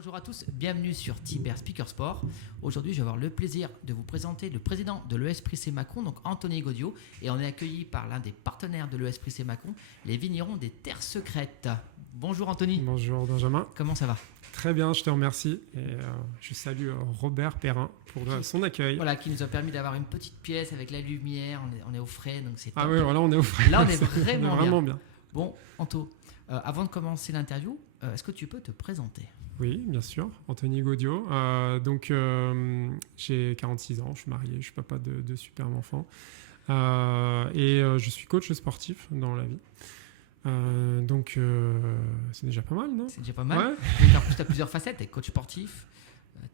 Bonjour à tous, bienvenue sur Tiber Speaker Sport. Aujourd'hui, je vais avoir le plaisir de vous présenter le président de l'ESPRIC Mâcon, donc Anthony Gaudio, et on est accueilli par l'un des partenaires de l'ESPRIC Mâcon, les vignerons des Terres Secrètes. Bonjour Anthony. Bonjour Benjamin. Comment ça va? Très bien, je te remercie et je salue Robert Perrin pour son accueil. Voilà, qui nous a permis d'avoir une petite pièce avec la lumière, on est au frais, donc c'est top. Ah oui, voilà, on est au frais. Là, on est vraiment bien. Bon, Anto, avant de commencer l'interview, est-ce que tu peux te présenter? Oui, bien sûr, Anthony Gaudio. J'ai 46 ans, je suis marié, je suis papa de superbes enfants. Je suis coach sportif dans la vie. C'est déjà pas mal, non? C'est déjà pas mal. Ouais. Donc, en plus, tu as plusieurs facettes. Tu es coach sportif,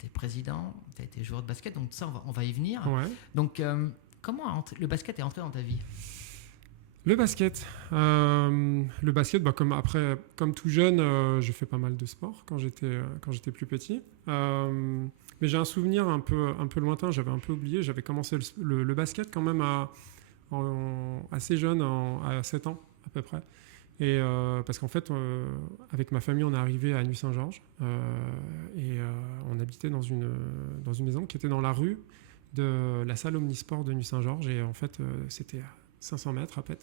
tu es président, tu as été joueur de basket. Donc, ça, on va y venir. Ouais. Donc, comment le basket est entré dans ta vie? Le basket, comme tout jeune, j'ai fait pas mal de sport quand j'étais plus petit. Mais j'ai un souvenir un peu lointain, j'avais un peu oublié. J'avais commencé le basket quand même assez jeune, à 7 ans à peu près. Et parce qu'en fait, avec ma famille, on est arrivé à Nuit-Saint-Georges on habitait dans une maison qui était dans la rue de la salle Omnisport de Nuit-Saint-Georges. Et en fait, c'était à 500 mètres à peine.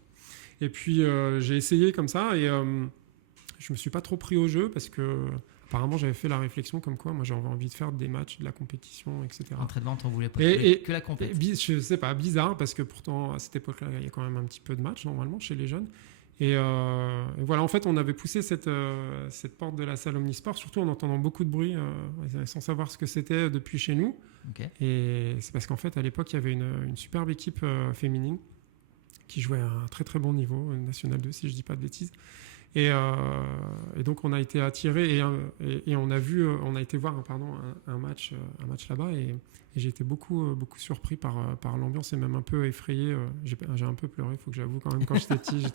Et puis j'ai essayé comme ça et je me suis pas trop pris au jeu parce que apparemment j'avais fait la réflexion comme quoi moi j'avais envie de faire des matchs, de la compétition, etc. Entraînement, on voulait pas que la compétition. Je sais pas, bizarre parce que pourtant à cette époque-là il y a quand même un petit peu de matchs normalement chez les jeunes. Et voilà, en fait on avait poussé cette porte de la salle Omnisport, surtout en entendant beaucoup de bruit sans savoir ce que c'était depuis chez nous. Okay. Et c'est parce qu'en fait à l'époque il y avait une superbe équipe féminine qui jouait à un très très bon niveau, National 2 si je dis pas de bêtises. Et donc on a été attirés et on a été voir un match là-bas et j'ai été beaucoup surpris par l'ambiance et même un peu effrayé. J'ai un peu pleuré, il faut que j'avoue quand même, quand j'étais petit.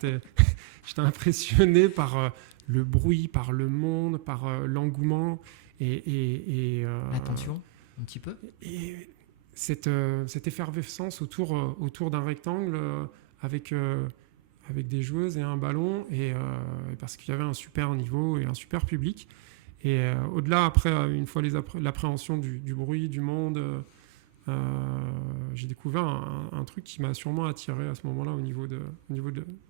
J'étais impressionné par le bruit, par le monde, par l'engouement et l'attention un petit peu. Et cette effervescence autour d'un rectangle avec des joueuses et un ballon, et parce qu'il y avait un super niveau et un super public. Et au-delà, après, une fois l'appréhension du bruit, du monde, j'ai découvert un truc qui m'a sûrement attiré à ce moment-là au niveau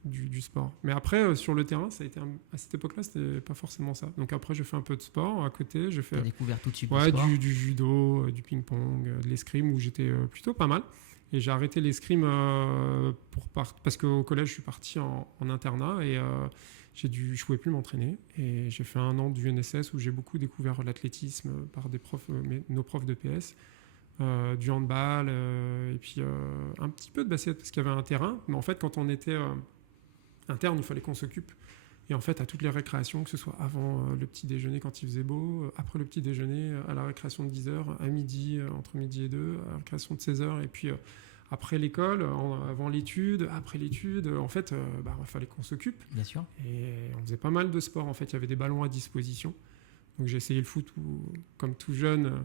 du sport. Mais après, sur le terrain, ça a été à cette époque-là, c'était pas forcément ça. Donc après, j'ai fait un peu de sport à côté. J'ai fait découvert tout de suite le sport. du judo, du ping-pong, de l'escrime, où j'étais plutôt pas mal. Et j'ai arrêté l'escrime parce qu'au collège, je suis parti en internat et je ne pouvais plus m'entraîner. Et j'ai fait 1 an du UNSS où j'ai beaucoup découvert l'athlétisme par nos profs de PS, du handball et puis un petit peu de basket parce qu'il y avait un terrain. Mais en fait, quand on était interne, il fallait qu'on s'occupe. Et en fait, à toutes les récréations, que ce soit avant le petit déjeuner quand il faisait beau, après le petit déjeuner, à la récréation de 10h, à midi, entre midi et 2, à la récréation de 16h, et puis après l'école, avant l'étude, après l'étude, en fait, il fallait qu'on s'occupe. Bien sûr. Et on faisait pas mal de sport, en fait. Il y avait des ballons à disposition. Donc j'ai essayé le foot comme tout jeune,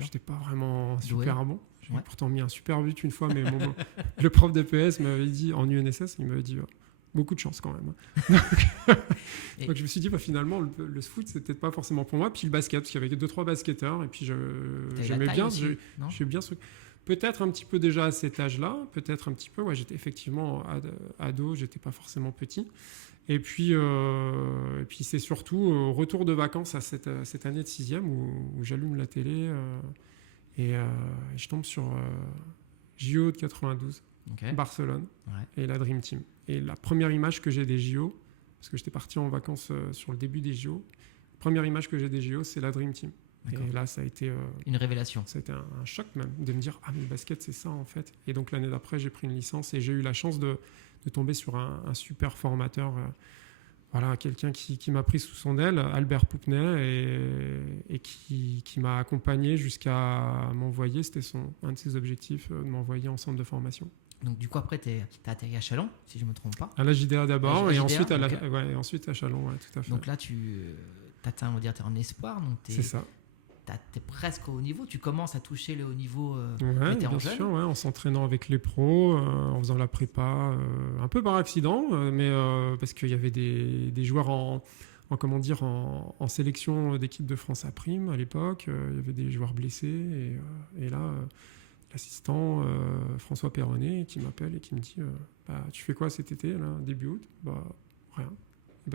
j'étais pas vraiment super bon. J'ai pourtant mis un super but une fois, mais le prof de PS m'avait dit, en UNSS, il m'avait dit... beaucoup de chance quand même. Donc je me suis dit finalement le foot c'était pas forcément pour moi, puis le basket parce qu'il y avait 2-3 basketteurs et puis j'aimais bien j'ai bien peut-être un petit peu déjà à cet âge-là, peut-être un petit peu j'étais effectivement ado, j'étais pas forcément petit. Et puis c'est surtout au retour de vacances à cette année de 6e où j'allume la télé et je tombe sur JO de 92. Okay. Barcelone et la Dream Team. Et la première image que j'ai des JO, parce que j'étais parti en vacances sur le début des JO, la première image que j'ai des JO, c'est la Dream Team. D'accord. Et là, ça a été... une révélation. Ça a été un choc même, de me dire « Ah, mais le basket, c'est ça, en fait ». Et donc, l'année d'après, j'ai pris une licence et j'ai eu la chance de tomber sur un super formateur, quelqu'un qui m'a pris sous son aile, Albert Poupenay, et qui m'a accompagné jusqu'à m'envoyer, c'était un de ses objectifs, de m'envoyer en centre de formation. Donc du coup après tu as atterri à Châlons si je me trompe pas. À la JDA d'abord et ensuite ensuite à Châlons, tout à fait. Donc là tu t'es en espoir, donc c'est ça. T'es presque au haut niveau, tu commences à toucher le haut niveau bien sûr, en s'entraînant avec les pros, en faisant la prépa, un peu par accident, mais parce qu'il y avait des joueurs en en sélection d'équipe de France à prime à l'époque. Il y avait des joueurs blessés et là, l'assistant François Perronnet qui m'appelle et qui me dit tu fais quoi cet été, là, début août? Rien.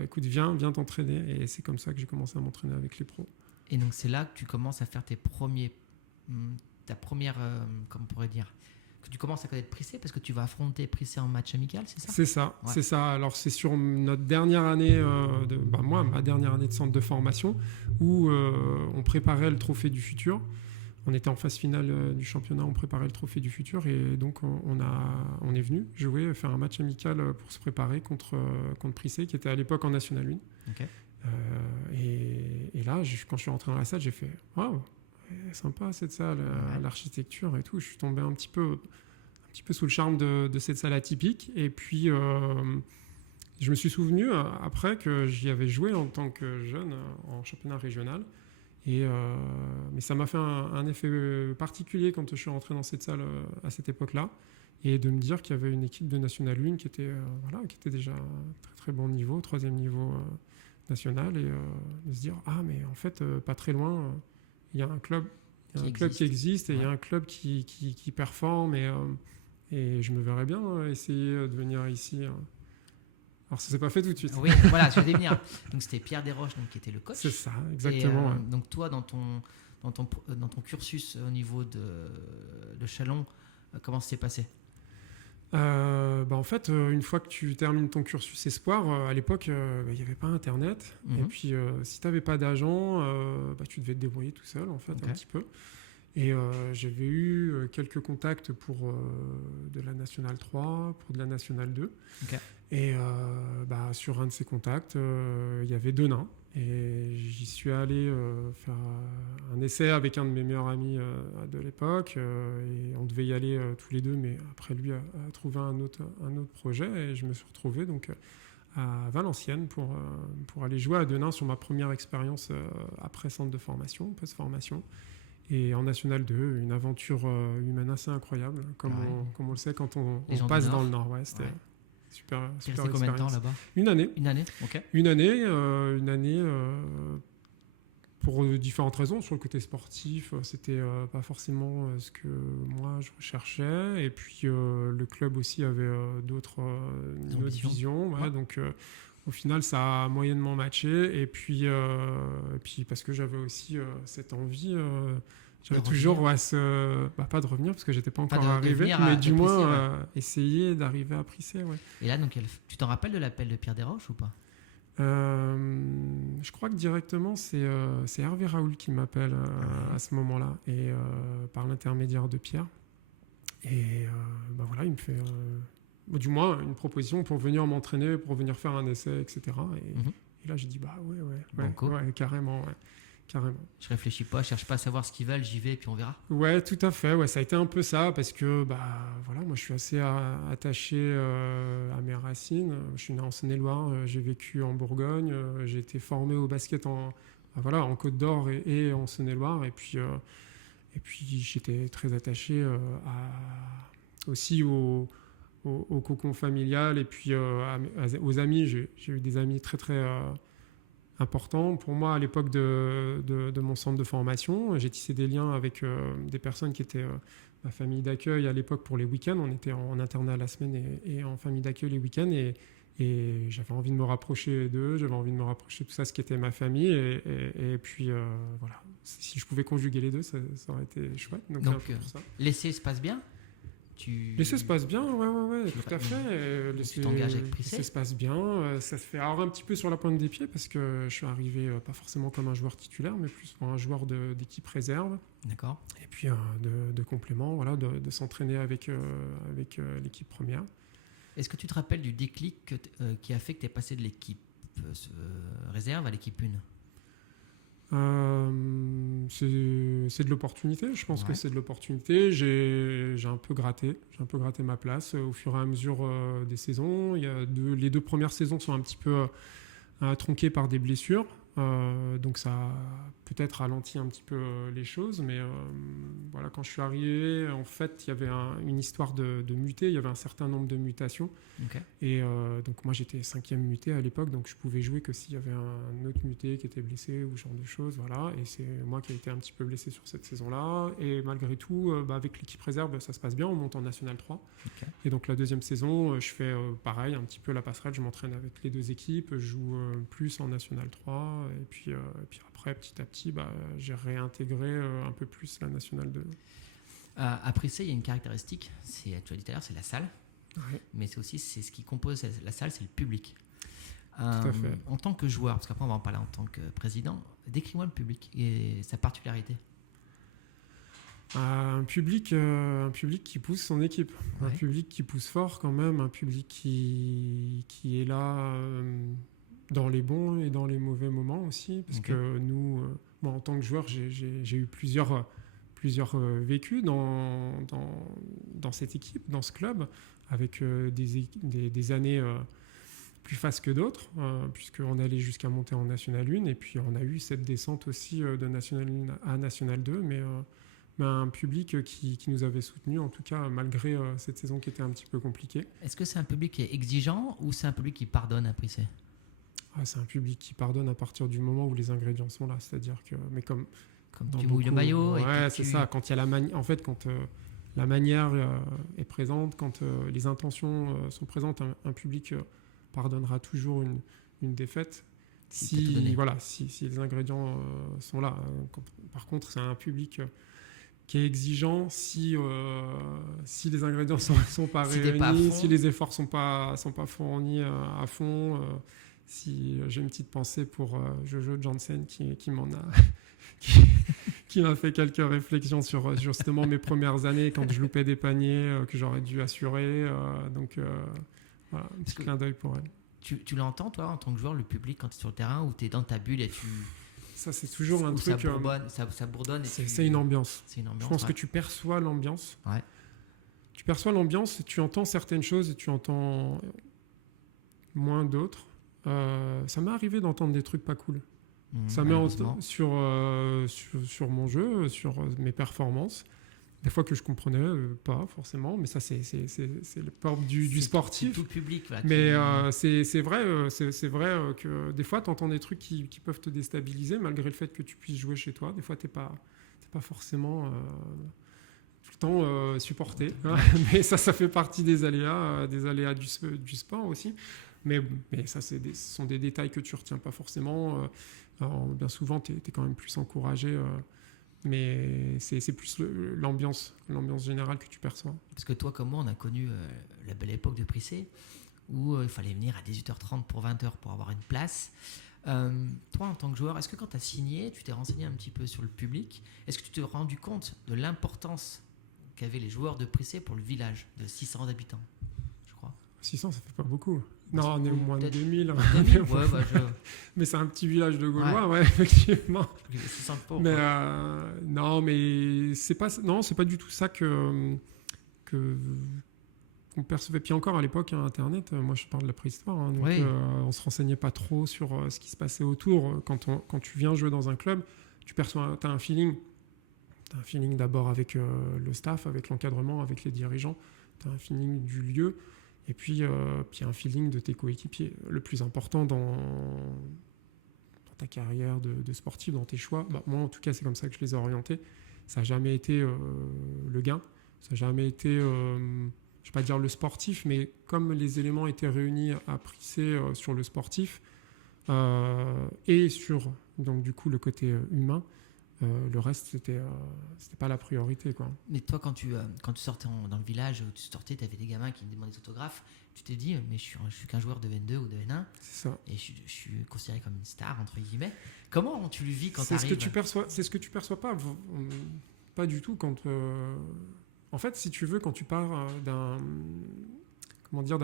Écoute, viens t'entraîner. Et c'est comme ça que j'ai commencé à m'entraîner avec les pros. Et donc c'est là que tu commences à faire ta première, comment on pourrait dire, que tu commences à connaître Prissé parce que tu vas affronter Prissé en match amical, c'est ça? C'est ça, ouais. C'est ça. Alors c'est sur notre dernière année, ma dernière année de centre de formation où on préparait le trophée du futur. On était en phase finale du championnat, on préparait le trophée du futur et donc on est venu jouer, faire un match amical pour se préparer contre Prissé qui était à l'époque en National 1. Okay. Et là, quand je suis rentré dans la salle, j'ai fait « Waouh, sympa cette salle, l'architecture et tout ». Je suis tombé un petit peu sous le charme de cette salle atypique. Et puis, je me suis souvenu après que j'y avais joué en tant que jeune en championnat régional. Mais ça m'a fait un effet particulier quand je suis rentré dans cette salle à cette époque-là. Et de me dire qu'il y avait une équipe de National 1 qui était déjà très très bon niveau, 3e niveau national. Et de se dire, mais en fait, pas très loin, il y a un club qui existe et il y a un club qui performe. Et je me verrais bien essayer de venir ici. Alors, ça ne s'est pas fait tout de suite. Oui, voilà, je vais venir. Donc, c'était Pierre Desroches qui était le coach. C'est ça, exactement. Et, donc, toi, dans ton cursus au niveau de Chalon, comment ça s'est passé? En fait, une fois que tu termines ton cursus espoir, à l'époque, il n'y avait pas Internet. Et puis, si tu n'avais pas d'agent, tu devais te débrouiller tout seul, en fait, un petit peu. Et j'avais eu quelques contacts pour de la Nationale 3, pour de la Nationale 2. Okay. Et sur un de ces contacts, il y avait Denain. Et j'y suis allé faire un essai avec un de mes meilleurs amis de l'époque. Et on devait y aller tous les deux, mais après lui a trouvé un autre projet. Et je me suis retrouvé donc à Valenciennes pour aller jouer à Denain sur ma première expérience après centre de formation, post-formation. Et en National 2, une aventure humaine assez incroyable, comme on le sait quand on passe dans le Nord. Ouais, c'était super expérience. Combien de temps là-bas? Une année. Une année, ok. Une année pour différentes raisons. Sur le côté sportif, c'était pas forcément ce que moi je recherchais. Et puis le club aussi avait une autre vision. Ouais. Donc au final, ça a moyennement matché. Et puis parce que j'avais aussi cette envie... j'avais toujours pas de revenir parce que j'étais pas encore arrivé, mais du moins essayer d'arriver à Prissé. Ouais. Et là, donc, tu t'en rappelles de l'appel de Pierre Desroches ou pas? Je crois que directement c'est Hervé Raoul qui m'appelle à ce moment-là et par l'intermédiaire de Pierre. Et il me fait du moins une proposition pour venir m'entraîner, pour venir faire un essai, etc. Et là j'ai dit ouais, carrément. Carrément. Je réfléchis pas, je cherche pas à savoir ce qu'ils veulent, j'y vais et puis on verra. Ouais, tout à fait. Ouais, ça a été un peu ça parce que moi je suis assez attaché à mes racines. Je suis né en Saône-et-Loire, j'ai vécu en Bourgogne, j'ai été formé au basket en Côte d'Or et en Saône-et-Loire et puis j'étais très attaché aussi au cocon familial et puis aux amis. J'ai eu des amis très très important pour moi à l'époque de mon centre de formation. J'ai tissé des liens avec des personnes qui étaient ma famille d'accueil à l'époque pour les week-ends. On était en internat la semaine et en famille d'accueil les week-ends et j'avais envie de me rapprocher d'eux, j'avais envie de me rapprocher de tout ça, ce qui était ma famille et puis voilà, si je pouvais conjuguer les deux, ça aurait été chouette. Donc pour ça. L'essai se passe bien? L'essai se passe bien, ouais, tout à fait. Tu t'engages avec Prissé? L'essai se passe bien. Ça se fait alors un petit peu sur la pointe des pieds parce que je suis arrivé pas forcément comme un joueur titulaire, mais plus pour un joueur d'équipe réserve. D'accord. Et puis de complément, voilà, de s'entraîner avec l'équipe première. Est-ce que tu te rappelles du déclic qui a fait que tu es passé de l'équipe réserve à l'équipe 1? C'est de l'opportunité, je pense que c'est de l'opportunité. J'ai un peu gratté ma place au fur et à mesure des saisons. Les 2 premières saisons sont un petit peu tronquées par des blessures Donc ça a peut-être ralenti un petit peu les choses, mais voilà, quand je suis arrivé, en fait, il y avait une histoire de muter, il y avait un certain nombre de mutations. Okay. Et donc moi j'étais 5e muté à l'époque, donc je pouvais jouer que s'il y avait un autre muté qui était blessé ou ce genre de choses, voilà. Et c'est moi qui ai été un petit peu blessé sur cette saison-là. Et malgré tout, avec l'équipe réserve, ça se passe bien, on monte en National 3. Okay. Et donc la deuxième saison, je fais pareil, un petit peu la passerelle, je m'entraîne avec les deux équipes, je joue plus en National 3. Et puis après, petit à petit, j'ai réintégré un peu plus la National 2. Après ça, il y a une caractéristique, tu l'as dit tout à l'heure, c'est la salle. Ouais. Mais c'est ce qui compose la salle, c'est le public. Tout à fait. En tant que joueur, parce qu'après on va en parler en tant que président, décris-moi le public et sa particularité. Un public qui pousse son équipe, un public qui pousse fort quand même, un public qui est là dans les bons et dans les mauvais moments aussi, parce que nous, moi en tant que joueur, j'ai eu plusieurs vécus dans cette équipe, dans ce club, avec des années plus fastes que d'autres, puisqu'on allait jusqu'à monter en National 1, et puis on a eu cette descente aussi de National 1 à National 2, mais un public qui nous avait soutenus, en tout cas malgré cette saison qui était un petit peu compliquée. Est-ce que c'est un public qui est exigeant ou c'est un public qui pardonne après ça? C'est un public qui pardonne à partir du moment où les ingrédients sont là, c'est-à-dire que, mais comme tu mouilles le maillot. Ouais, c'est ça. Quand il y a en fait, quand la manière est présente, quand les intentions sont présentes, un public pardonnera toujours une défaite. Si les ingrédients sont là. Par contre, c'est un public qui est exigeant si les ingrédients sont pas réunis, si les efforts sont pas fournis à fond. Si j'ai une petite pensée pour Jojo Janssen qui m'en a qui m'a fait quelques réflexions sur justement mes premières années quand je loupais des paniers que j'aurais dû assurer. Donc voilà, un petit clin d'œil pour elle. Tu l'entends, toi, en tant que joueur, le public, quand tu es sur le terrain, ou tu es dans ta bulle et tu... Ça, c'est toujours un truc... Ça bourdonne. C'est une ambiance. C'est une ambiance. Je pense que tu perçois l'ambiance. Ouais. Tu perçois l'ambiance et tu entends certaines choses et tu entends moins d'autres. Ça m'est arrivé d'entendre des trucs pas cool. Ça met sur mon jeu, sur mes performances. Des fois que je comprenais pas forcément, mais ça c'est le propre du sportif. C'est tout le public. Là, mais c'est vrai que des fois tu entends des trucs qui peuvent te déstabiliser malgré le fait que tu puisses jouer chez toi. Des fois t'es pas forcément tout le temps supporté. Mais ça fait partie des aléas du sport aussi. Mais ça, ce sont des détails que tu retiens pas forcément. Bien souvent, tu es quand même plus encouragé. Mais c'est plus l'ambiance générale que tu perçois. Parce que toi, comme moi, on a connu la belle époque de Prissé, où il fallait venir à 18h30 pour 20h pour avoir une place. Toi, en tant que joueur, est-ce que quand tu as signé, tu t'es renseigné un petit peu sur le public? Est-ce que tu t'es rendu compte de l'importance qu'avaient les joueurs de Prissé pour le village de 600 habitants, je crois? 600, ça fait pas beaucoup. Non, on est au moins de 2000. Mais c'est un petit village de Gaulois, ouais, effectivement. Mais non, mais c'est pas du tout ça qu'on percevait. Puis encore à l'époque, Internet, moi je parle de la préhistoire, donc on se renseignait pas trop sur ce qui se passait autour. Quand tu viens jouer dans un club, tu perçois, t'as un feeling d'abord avec le staff, avec l'encadrement, avec les dirigeants. T'as un feeling du lieu. Et puis un feeling de tes coéquipiers. Le plus important dans ta carrière de sportif, dans tes choix, moi en tout cas c'est comme ça que je les ai orientés. Ça n'a jamais été le gain, ça n'a jamais été, je ne vais pas dire le sportif, mais comme les éléments étaient réunis à Prissé sur le sportif et sur donc du coup le côté humain, le reste c'était pas la priorité, quoi. Mais toi quand tu sortais dans le village où tu sortais, tu avais des gamins qui me demandaient des autographes, tu t'es dit mais je suis qu'un joueur de N2 ou de N1, c'est ça. Et je suis considéré comme une star entre guillemets. Comment tu le vis quand tu arrives? C'est ce que tu perçois pas du tout quand en fait, si tu veux, quand tu pars d'un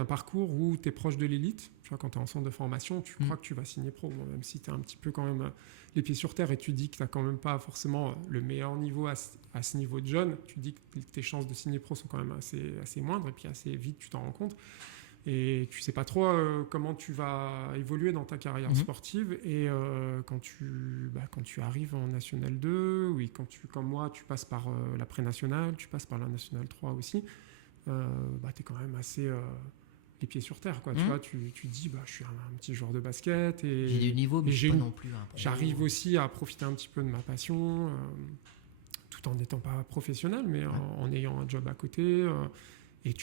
parcours où tu es proche de l'élite, tu vois, quand tu es en centre de formation, tu crois que tu vas signer pro, même si tu es un petit peu quand même les pieds sur terre et tu dis que tu n'as quand même pas forcément le meilleur niveau à ce niveau de jeune, tu dis que tes chances de signer pro sont quand même assez moindres et puis assez vite tu t'en rends compte. et tu sais pas trop comment tu vas évoluer dans ta carrière sportive. Et quand tu arrives en National 2, oui, comme moi, tu passes par la pré-nationale, tu passes par la National 3 aussi, tu es quand même assez les pieds sur terre, quoi. Tu vois, tu te dis, je suis un petit joueur de basket. Et, j'ai du niveau, mais pas non plus un pro. J'arrive aussi à profiter un petit peu de ma passion, tout en n'étant pas professionnel, mais en ayant un job à côté. Et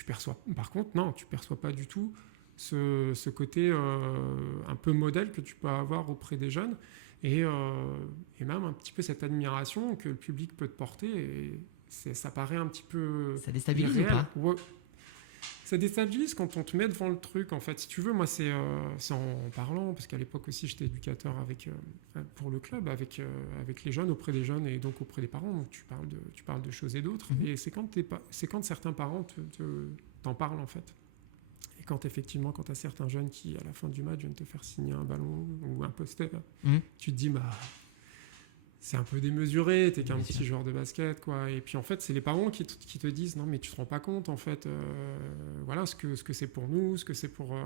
par contre, non, tu perçois pas du tout ce côté un peu modèle que tu peux avoir auprès des jeunes, et même un petit peu cette admiration que le public peut te porter. Et ça paraît un petit peu... Ça déstabilise ou pas? Ouais. Ça déstabilise quand on te met devant le truc, en fait. Si tu veux, moi, c'est en parlant, parce qu'à l'époque aussi, j'étais éducateur pour le club, avec les jeunes, auprès des jeunes et donc auprès des parents. Donc tu parles de choses et d'autres. Et c'est quand certains parents t'en parlent, en fait. Et quand tu as certains jeunes qui, à la fin du match, viennent te faire signer un ballon ou un poster, tu te dis, c'est un peu démesuré, t'es qu'un petit joueur de basket, quoi. Et puis en fait, c'est les parents qui te disent, non mais tu te rends pas compte, en fait, voilà ce que c'est pour nous, ce que c'est pour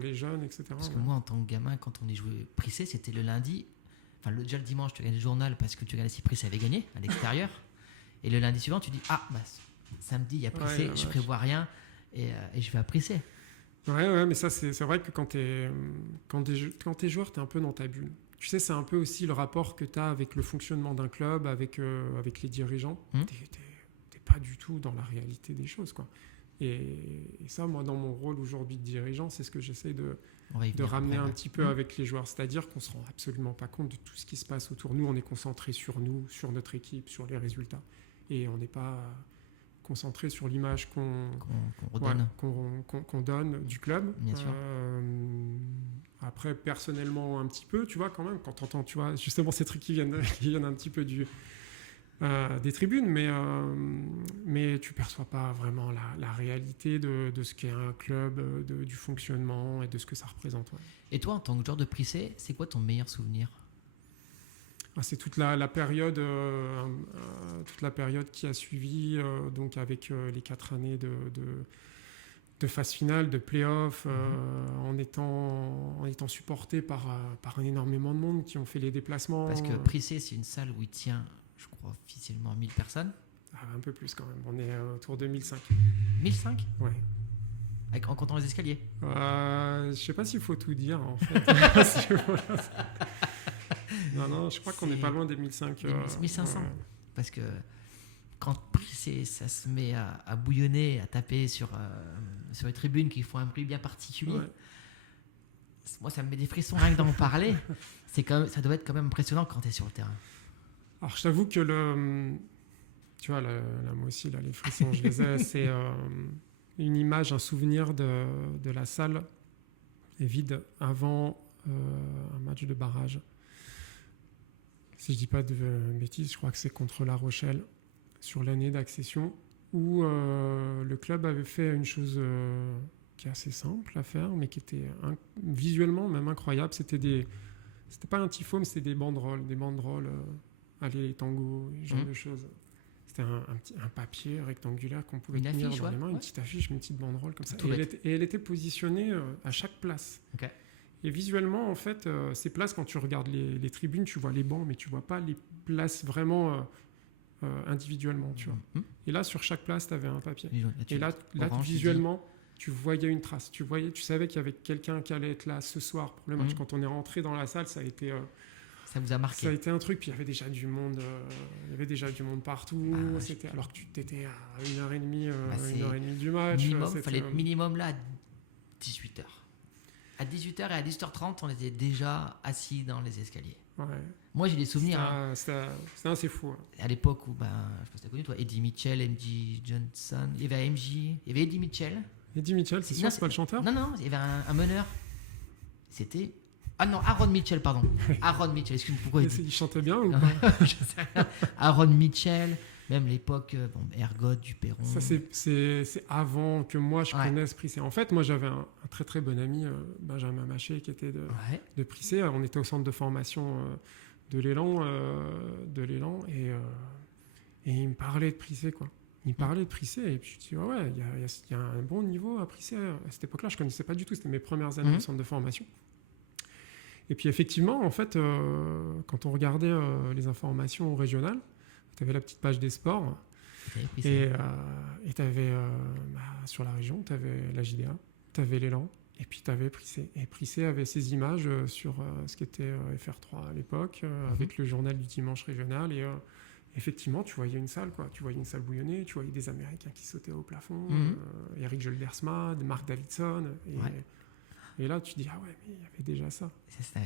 les jeunes, etc. Parce que moi, en tant que gamin, quand on est joué Prissé, c'était le lundi, déjà le dimanche, tu regardais le journal parce que tu regardais si Prissé avait gagné à l'extérieur. Et le lundi suivant, tu dis, samedi, il y a Prissé, je prévois rien, et je vais à Prissé. Ouais, mais ça, c'est vrai que quand t'es joueur, t'es un peu dans ta bulle. Tu sais, c'est un peu aussi le rapport que tu as avec le fonctionnement d'un club, avec les dirigeants. T'es pas du tout dans la réalité des choses, quoi. Et ça, moi, dans mon rôle aujourd'hui de dirigeant, c'est ce que j'essaie de ramener un petit peu avec les joueurs. C'est-à-dire qu'on se rend absolument pas compte de tout ce qui se passe autour. Nous, on est concentré sur nous, sur notre équipe, sur les résultats. Et on n'est pas concentré sur l'image qu'on donne du club. Bien sûr. Après, personnellement, un petit peu, tu vois, quand même, quand t'entends, tu vois, justement ces trucs qui viennent un petit peu des tribunes, mais tu perçois pas vraiment la réalité de ce qu'est un club, du fonctionnement et de ce que ça représente. Ouais. Et toi, en tant que joueur de Prissé, c'est quoi ton meilleur souvenir? C'est toute la période qui a suivi, donc avec les 4 années de phase finale, de play-off, en étant supporté par énormément de monde qui ont fait les déplacements. Parce que Prissé, c'est une salle où il tient, je crois, officiellement 1000 personnes. Un peu plus quand même, on est autour de 1005. 1005 ? Ouais. En comptant les escaliers. Je sais pas s'il faut tout dire, en fait. Non, je crois qu'on n'est pas loin des 1005. 1500. Ouais. Parce que quand Prissé, ça se met à bouillonner, à taper sur les tribunes qui font un bruit bien particulier, moi, ça me met des frissons rien que d'en parler. Ça doit être quand même impressionnant quand tu es sur le terrain. Alors, je t'avoue que tu vois, là, moi aussi, là, les frissons, je les ai. C'est une image, un souvenir de la salle vide avant un match de barrage. Si je dis pas de bêtises, je crois que c'est contre La Rochelle, sur l'année d'accession, où le club avait fait une chose qui est assez simple à faire, mais qui était visuellement même incroyable. C'était pas un tifo, mais c'était des banderoles, allez, tango, ce genre de choses. C'était un papier rectangulaire qu'on pouvait tenir dans les mains, une petite affiche, une petite banderole comme ça. Et elle était positionnée à chaque place. Okay. Et visuellement, en fait, ces places, quand tu regardes les tribunes, tu vois les bancs, mais tu vois pas les places vraiment individuellement, tu vois. Et là, sur chaque place, tu avais un papier. Et là visuellement, tu voyais une trace. Tu savais qu'il y avait quelqu'un qui allait être là ce soir pour le match. Quand on est rentré dans la salle, ça a été... ça vous a marqué. Ça a été un truc, puis il y avait déjà du monde, partout. Alors que tu étais à 1h30 du match. Il fallait être minimum là à 18h. À 18h et à 18h30, on était déjà assis dans les escaliers. Ouais. Moi, j'ai des souvenirs. C'était assez fou. Hein. À l'époque où, je sais pas si tu as connu, toi, Eddie Mitchell, MJ Johnson, il y avait il y avait Eddie Mitchell. Eddie Mitchell, c'est sûr, c'est pas le chanteur ? Non, il y avait un meneur. C'était... Ah non, Aaron Mitchell, pardon. Aaron Mitchell, excuse-moi, pourquoi il chantait bien ou pas ? Je sais rien. Aaron Mitchell, même l'époque, Ergot, Duperron. Ça, c'est avant que moi, je connaisse Prissé. En fait, moi, j'avais un très très bon ami, Benjamin Maché, qui était de Prissé. On était au centre de formation de l'élan, et il me parlait de Prissé, quoi. il parlait de Prissé, et puis je dis ouais, il y a un bon niveau à Prissé. À cette époque-là, je connaissais pas du tout, c'était mes premières années au centre de formation. Et puis effectivement, en fait, quand on regardait les informations régionales, tu avais la petite page des sports, et tu avais sur la région, tu avais la JDA, tu avais l'élan, et puis tu avais Prissé. Et Prissé avait ses images sur ce qui était FR3 à l'époque, avec le journal du dimanche régional, et effectivement, tu voyais une salle, quoi. Tu voyais une salle bouillonnée, tu voyais des Américains qui sautaient au plafond, Eric Joldersma, Mark Davidson, et là, tu te dis, ah ouais, mais il y avait déjà ça.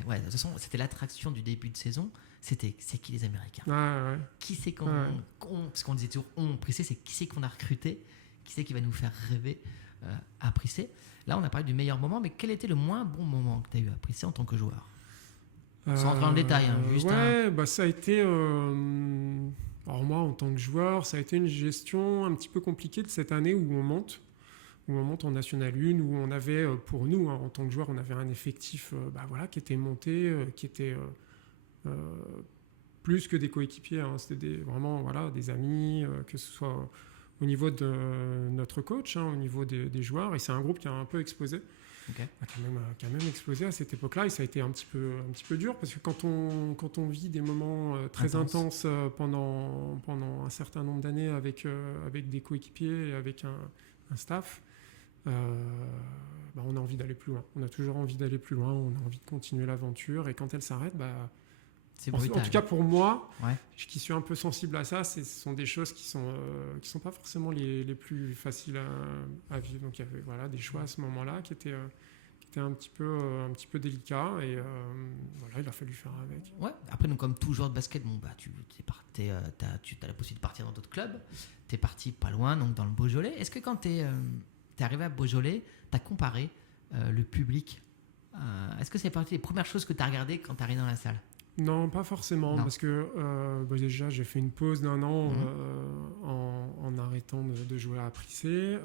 Ouais, de toute façon, c'était l'attraction du début de saison. C'est qui les Américains? Ouais. Qui c'est parce qu'on disait toujours Prissé, c'est qui c'est qu'on a recruté? Qui c'est qui va nous faire rêver à Prissé? Là, on a parlé du meilleur moment, mais quel était le moins bon moment que tu as eu à Prissé en tant que joueur? Sans rentrer dans le détail, juste ça a été... alors moi, en tant que joueur, ça a été une gestion un petit peu compliquée de cette année où on monte en National 1, où on avait, pour nous, en tant que joueur, on avait un effectif qui était monté, qui était plus que des coéquipiers. C'était vraiment des amis, que ce soit au niveau de notre coach, au niveau des joueurs. Et c'est un groupe qui a un peu explosé. Okay. Qui a même explosé à cette époque-là, et ça a été un petit peu dur, parce que quand on vit des moments très intenses pendant un certain nombre d'années avec des coéquipiers et avec un staff, on a envie d'aller plus loin. On a toujours envie d'aller plus loin, on a envie de continuer l'aventure, et quand elle s'arrête, c'est brutal. En tout cas pour moi, qui suis un peu sensible à ça, ce sont des choses qui sont pas forcément les plus faciles à vivre. Donc il y avait des choix à ce moment-là qui étaient un petit peu délicats, et il a fallu faire avec. Ouais. Après, donc, comme tout joueur de basket, tu as la possibilité de partir dans d'autres clubs. Tu es parti pas loin, donc dans le Beaujolais. Est-ce que quand tu es arrivé à Beaujolais, tu as comparé le public? Est-ce que c'est partie des premières choses que tu as regardées quand tu es arrivé dans la salle? Non, pas forcément, parce que déjà j'ai fait une pause d'1 an en arrêtant de jouer à Prissé.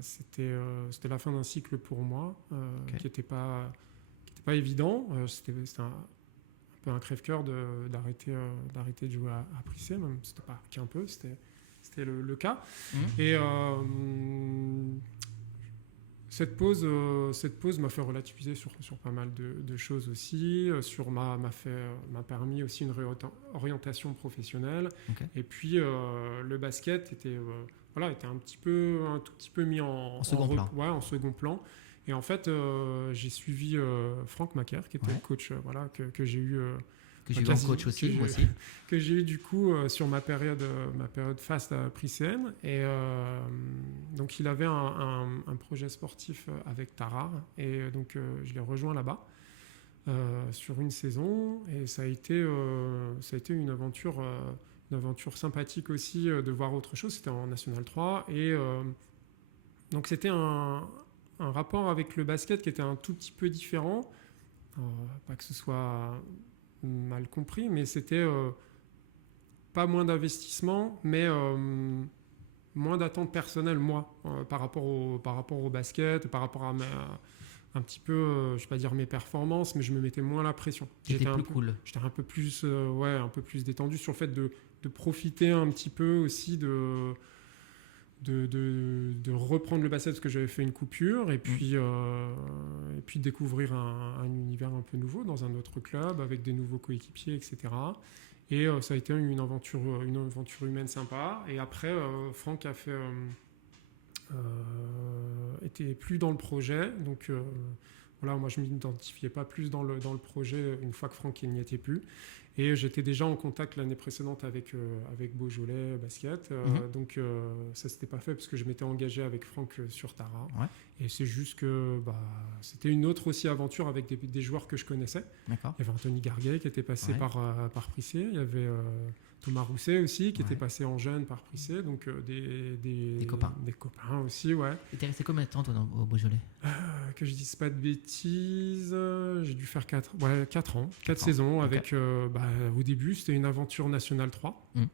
C'était la fin d'un cycle pour moi, qui n'était pas évident. C'était un peu un crève-cœur d'arrêter de jouer à Prissé, même c'était pas qu'un peu, c'était le cas. Et cette pause m'a fait relativiser sur pas mal de choses aussi, m'a permis aussi une réorientation professionnelle. Okay. Et puis le basket était un tout petit peu mis en second plan. Et en fait, j'ai suivi Franck Macaire, qui était le coach que j'ai eu. Que j'ai eu en coach aussi, moi aussi. Que j'ai eu du coup sur ma période faste à Prissén. Et donc il avait un projet sportif avec Tarare. Et donc je l'ai rejoint là-bas sur une saison. Et ça a été une aventure sympathique aussi de voir autre chose. C'était en National 3. Et donc c'était un rapport avec le basket qui était un tout petit peu différent. Pas que ce soit mal compris, mais c'était pas moins d'investissement, mais moins d'attente personnelle, moi, par rapport au basket, par rapport à un petit peu, je vais pas dire mes performances, mais je me mettais moins la pression. J'étais cool. J'étais un peu plus détendu sur le fait de profiter un petit peu aussi de reprendre le basket, parce que j'avais fait une coupure, et puis découvrir un univers un peu nouveau dans un autre club avec des nouveaux coéquipiers, etc. Et ça a été une aventure humaine sympa. Et après, Franck était plus dans le projet, donc moi je m'identifiais pas plus dans le projet une fois que Franck n'y était plus. Et j'étais déjà en contact l'année précédente avec Beaujolais Basket. Donc ça s'était pas fait parce que je m'étais engagé avec Franck sur Tara. Ouais. Et c'est juste que c'était une autre aussi aventure avec des joueurs que je connaissais. D'accord. Il y avait Anthony Garguet qui était passé par Prissé. Il y avait Thomas Rousset aussi qui était passé en jeune par Prissé. Donc des copains. Des copains aussi, ouais. Et t'es resté combien de temps toi au Beaujolais? Que je dise pas de bêtises, j'ai dû faire 4 ans, 4 saisons. Okay. Avec au début c'était une aventure National 3. Une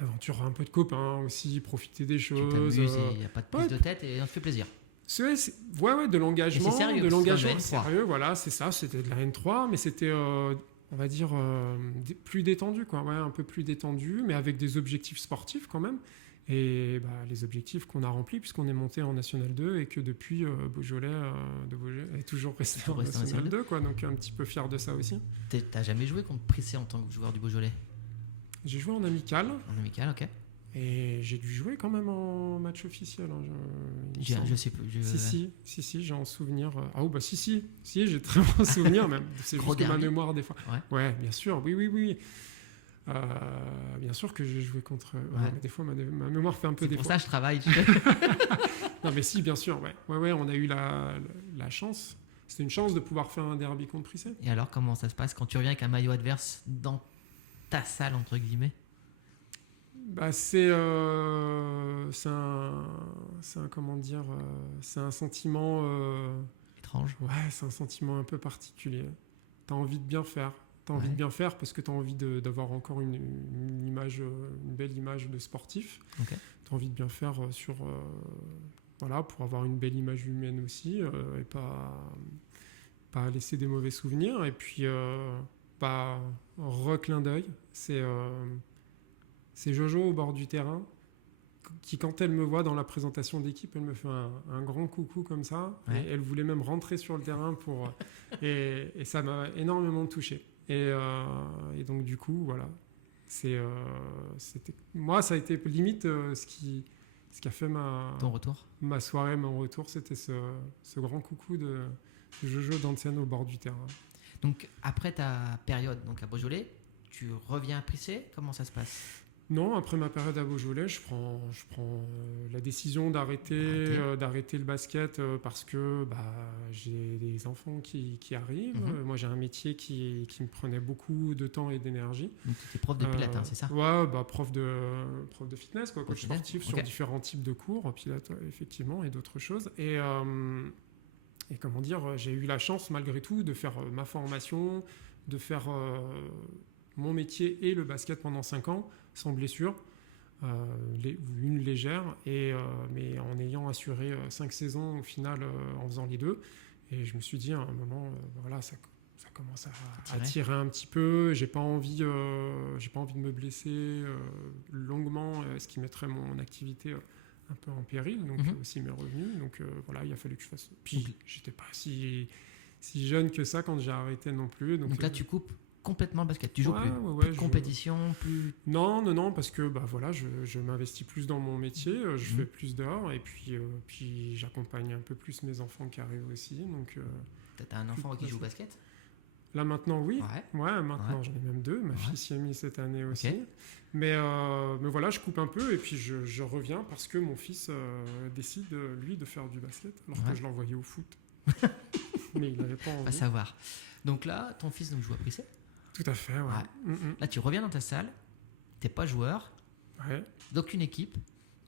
aventure un peu de copains aussi, profiter des choses. Il n'y a pas de prise de tête et on te fait plaisir. De l'engagement. C'est sérieux, de l'engagement sérieux, voilà, c'est ça, c'était de la N3, mais c'était, on va dire, plus détendu, quoi. Ouais, un peu plus détendu, mais avec des objectifs sportifs quand même. Et les objectifs qu'on a remplis, puisqu'on est monté en National 2 et que depuis, Beaujolais est toujours resté en National 2, quoi, donc un petit peu fier de ça aussi. T'as jamais joué contre Prissé en tant que joueur du Beaujolais? J'ai joué en amical. En amical, ok. Et j'ai dû jouer quand même en match officiel. Hein, je sais plus. Si, j'ai en souvenir. Si, j'ai très bon souvenir même. C'est juste que ma mémoire des fois. Ouais, bien sûr, oui. Bien sûr que j'ai joué contre. Mais des fois, ma mémoire fait un peu défaut. C'est pour ça que je travaille. Non, mais si, bien sûr. Ouais, on a eu la chance. C'était une chance de pouvoir faire un derby contre Prissé. Et alors, comment ça se passe quand tu reviens avec un maillot adverse dans ta salle, entre guillemets? C'est un comment dire, c'est un sentiment étrange. Ouais, c'est un sentiment un peu particulier. T'as envie de bien faire. Envie de bien faire parce que t'as envie d'avoir encore une image, une belle image de sportif. Okay. T'as envie de bien faire pour avoir une belle image humaine aussi et pas laisser des mauvais souvenirs. Et puis reclin d'œil, c'est Jojo au bord du terrain qui, quand elle me voit dans la présentation d'équipe, elle me fait un grand coucou comme ça. Ouais. Et elle voulait même rentrer sur le terrain et ça m'a énormément touché. Et donc du coup, voilà. Moi, ça a été limite ce qui a fait ma soirée, mon retour, c'était ce grand coucou de Jojo Danciano au bord du terrain. Donc après ta période à Beaujolais, tu reviens à Prissé, comment ça se passe? Non, après ma période à Beaujolais, je prends la décision d'arrêter le basket parce que j'ai des enfants qui arrivent. Moi, j'ai un métier qui me prenait beaucoup de temps et d'énergie. Donc, tu étais prof de pilates, c'est ça? Ouais, prof de fitness, quoi, coach sportif sur différents types de cours, pilates, effectivement, et d'autres choses. Et comment dire, j'ai eu la chance, malgré tout, de faire ma formation, de faire mon métier et le basket pendant 5 ans, sans blessure, une légère, mais en ayant assuré 5 saisons au final en faisant les deux. Et je me suis dit à un moment, ça commence à tirer un petit peu. J'ai pas envie de me blesser longuement, ce qui mettrait mon activité un peu en péril, donc aussi mes revenus. Donc il a fallu que je fasse. Puis j'étais pas si jeune que ça quand j'ai arrêté non plus. Donc là, tu coupes complètement le basket, tu joues plus de compétition, plus... Non, parce que je m'investis plus dans mon métier, je fais plus d'heures, et puis j'accompagne un peu plus mes enfants qui arrivent aussi. Donc, t'as un enfant qui joue au basket? Là maintenant, oui. Maintenant j'en ai même 2, ma fille s'y est mise cette année aussi. Okay. Mais voilà, je coupe un peu, et puis je reviens parce que mon fils décide, lui, de faire du basket, alors que je l'envoyais au foot. Mais il n'avait pas envie. À savoir. Donc là, ton fils joue à Prissé? Tout à fait, ouais. Là, tu reviens dans ta salle, t'es pas joueur, d'aucune équipe.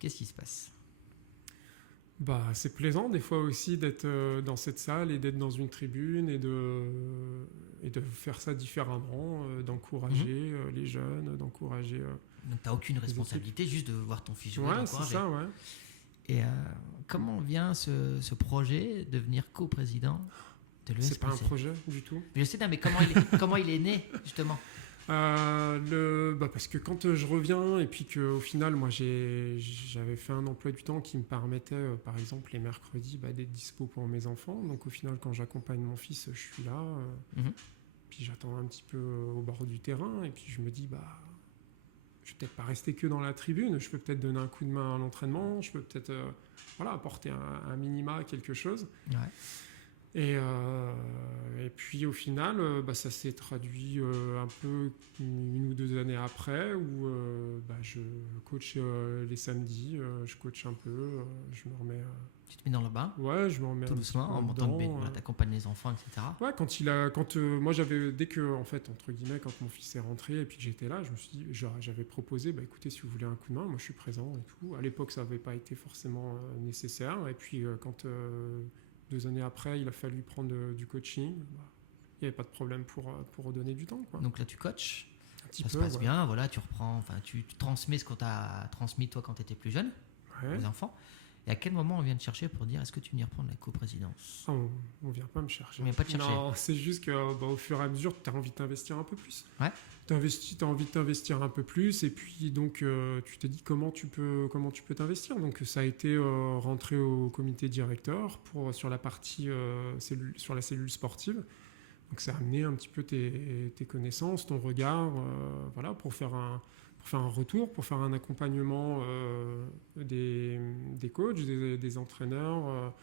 Qu'est-ce qui se passe? C'est plaisant des fois aussi d'être dans cette salle et d'être dans une tribune et de faire ça différemment, d'encourager les jeunes, d'encourager... Donc t'as aucune responsabilité, juste de voir ton fils jouer, d'encourager. C'est ça, ouais. Et comment vient ce projet de devenir coprésident? C'est pas un projet du tout. Je sais, mais comment il est né, justement? Parce que quand je reviens et puis qu'au final, moi, j'avais fait un emploi du temps qui me permettait, par exemple, les mercredis, d'être dispo pour mes enfants. Donc au final, quand j'accompagne mon fils, je suis là. Puis j'attends un petit peu au bord du terrain. Et puis je me dis, je vais peut-être pas rester que dans la tribune. Je peux peut-être donner un coup de main à l'entraînement. Je peux peut-être apporter un minima, quelque chose. Ouais. Et puis au final, ça s'est traduit un peu 1 ou 2 années après où je coach les samedis, je coach un peu, je me remets... Tu te mets dans le bain? Ouais, je me remets tout doucement, en montant t'accompagnes les enfants, etc. Ouais, moi j'avais, dès que, en fait, entre guillemets, quand mon fils est rentré et puis que j'étais là, je me suis dit, j'avais proposé, écoutez, si vous voulez un coup de main, moi je suis présent et tout. À l'époque, ça n'avait pas été forcément nécessaire. Et puis quand... 2 années après, il a fallu prendre du coaching. Il n'y avait pas de problème pour redonner du temps, quoi. Donc là, tu coaches, ça se passe bien, tu reprends, tu transmets ce qu'on t'a transmis toi quand tu étais plus jeune, les enfants. Et à quel moment on vient te chercher pour dire est-ce que tu veux venir prendre la coprésidence? On ne vient pas me chercher. On vient pas te chercher. Non, c'est juste qu'au fur et à mesure, tu as envie de t'investir un peu plus. Ouais. Tu as envie de t'investir un peu plus et puis donc tu te dis comment tu peux t'investir. Donc ça a été rentrer au comité directeur sur la partie sur la cellule sportive. Donc ça a amené un petit peu tes connaissances, ton regard, voilà, pour faire un retour, pour faire un accompagnement des coachs, des entraîneurs,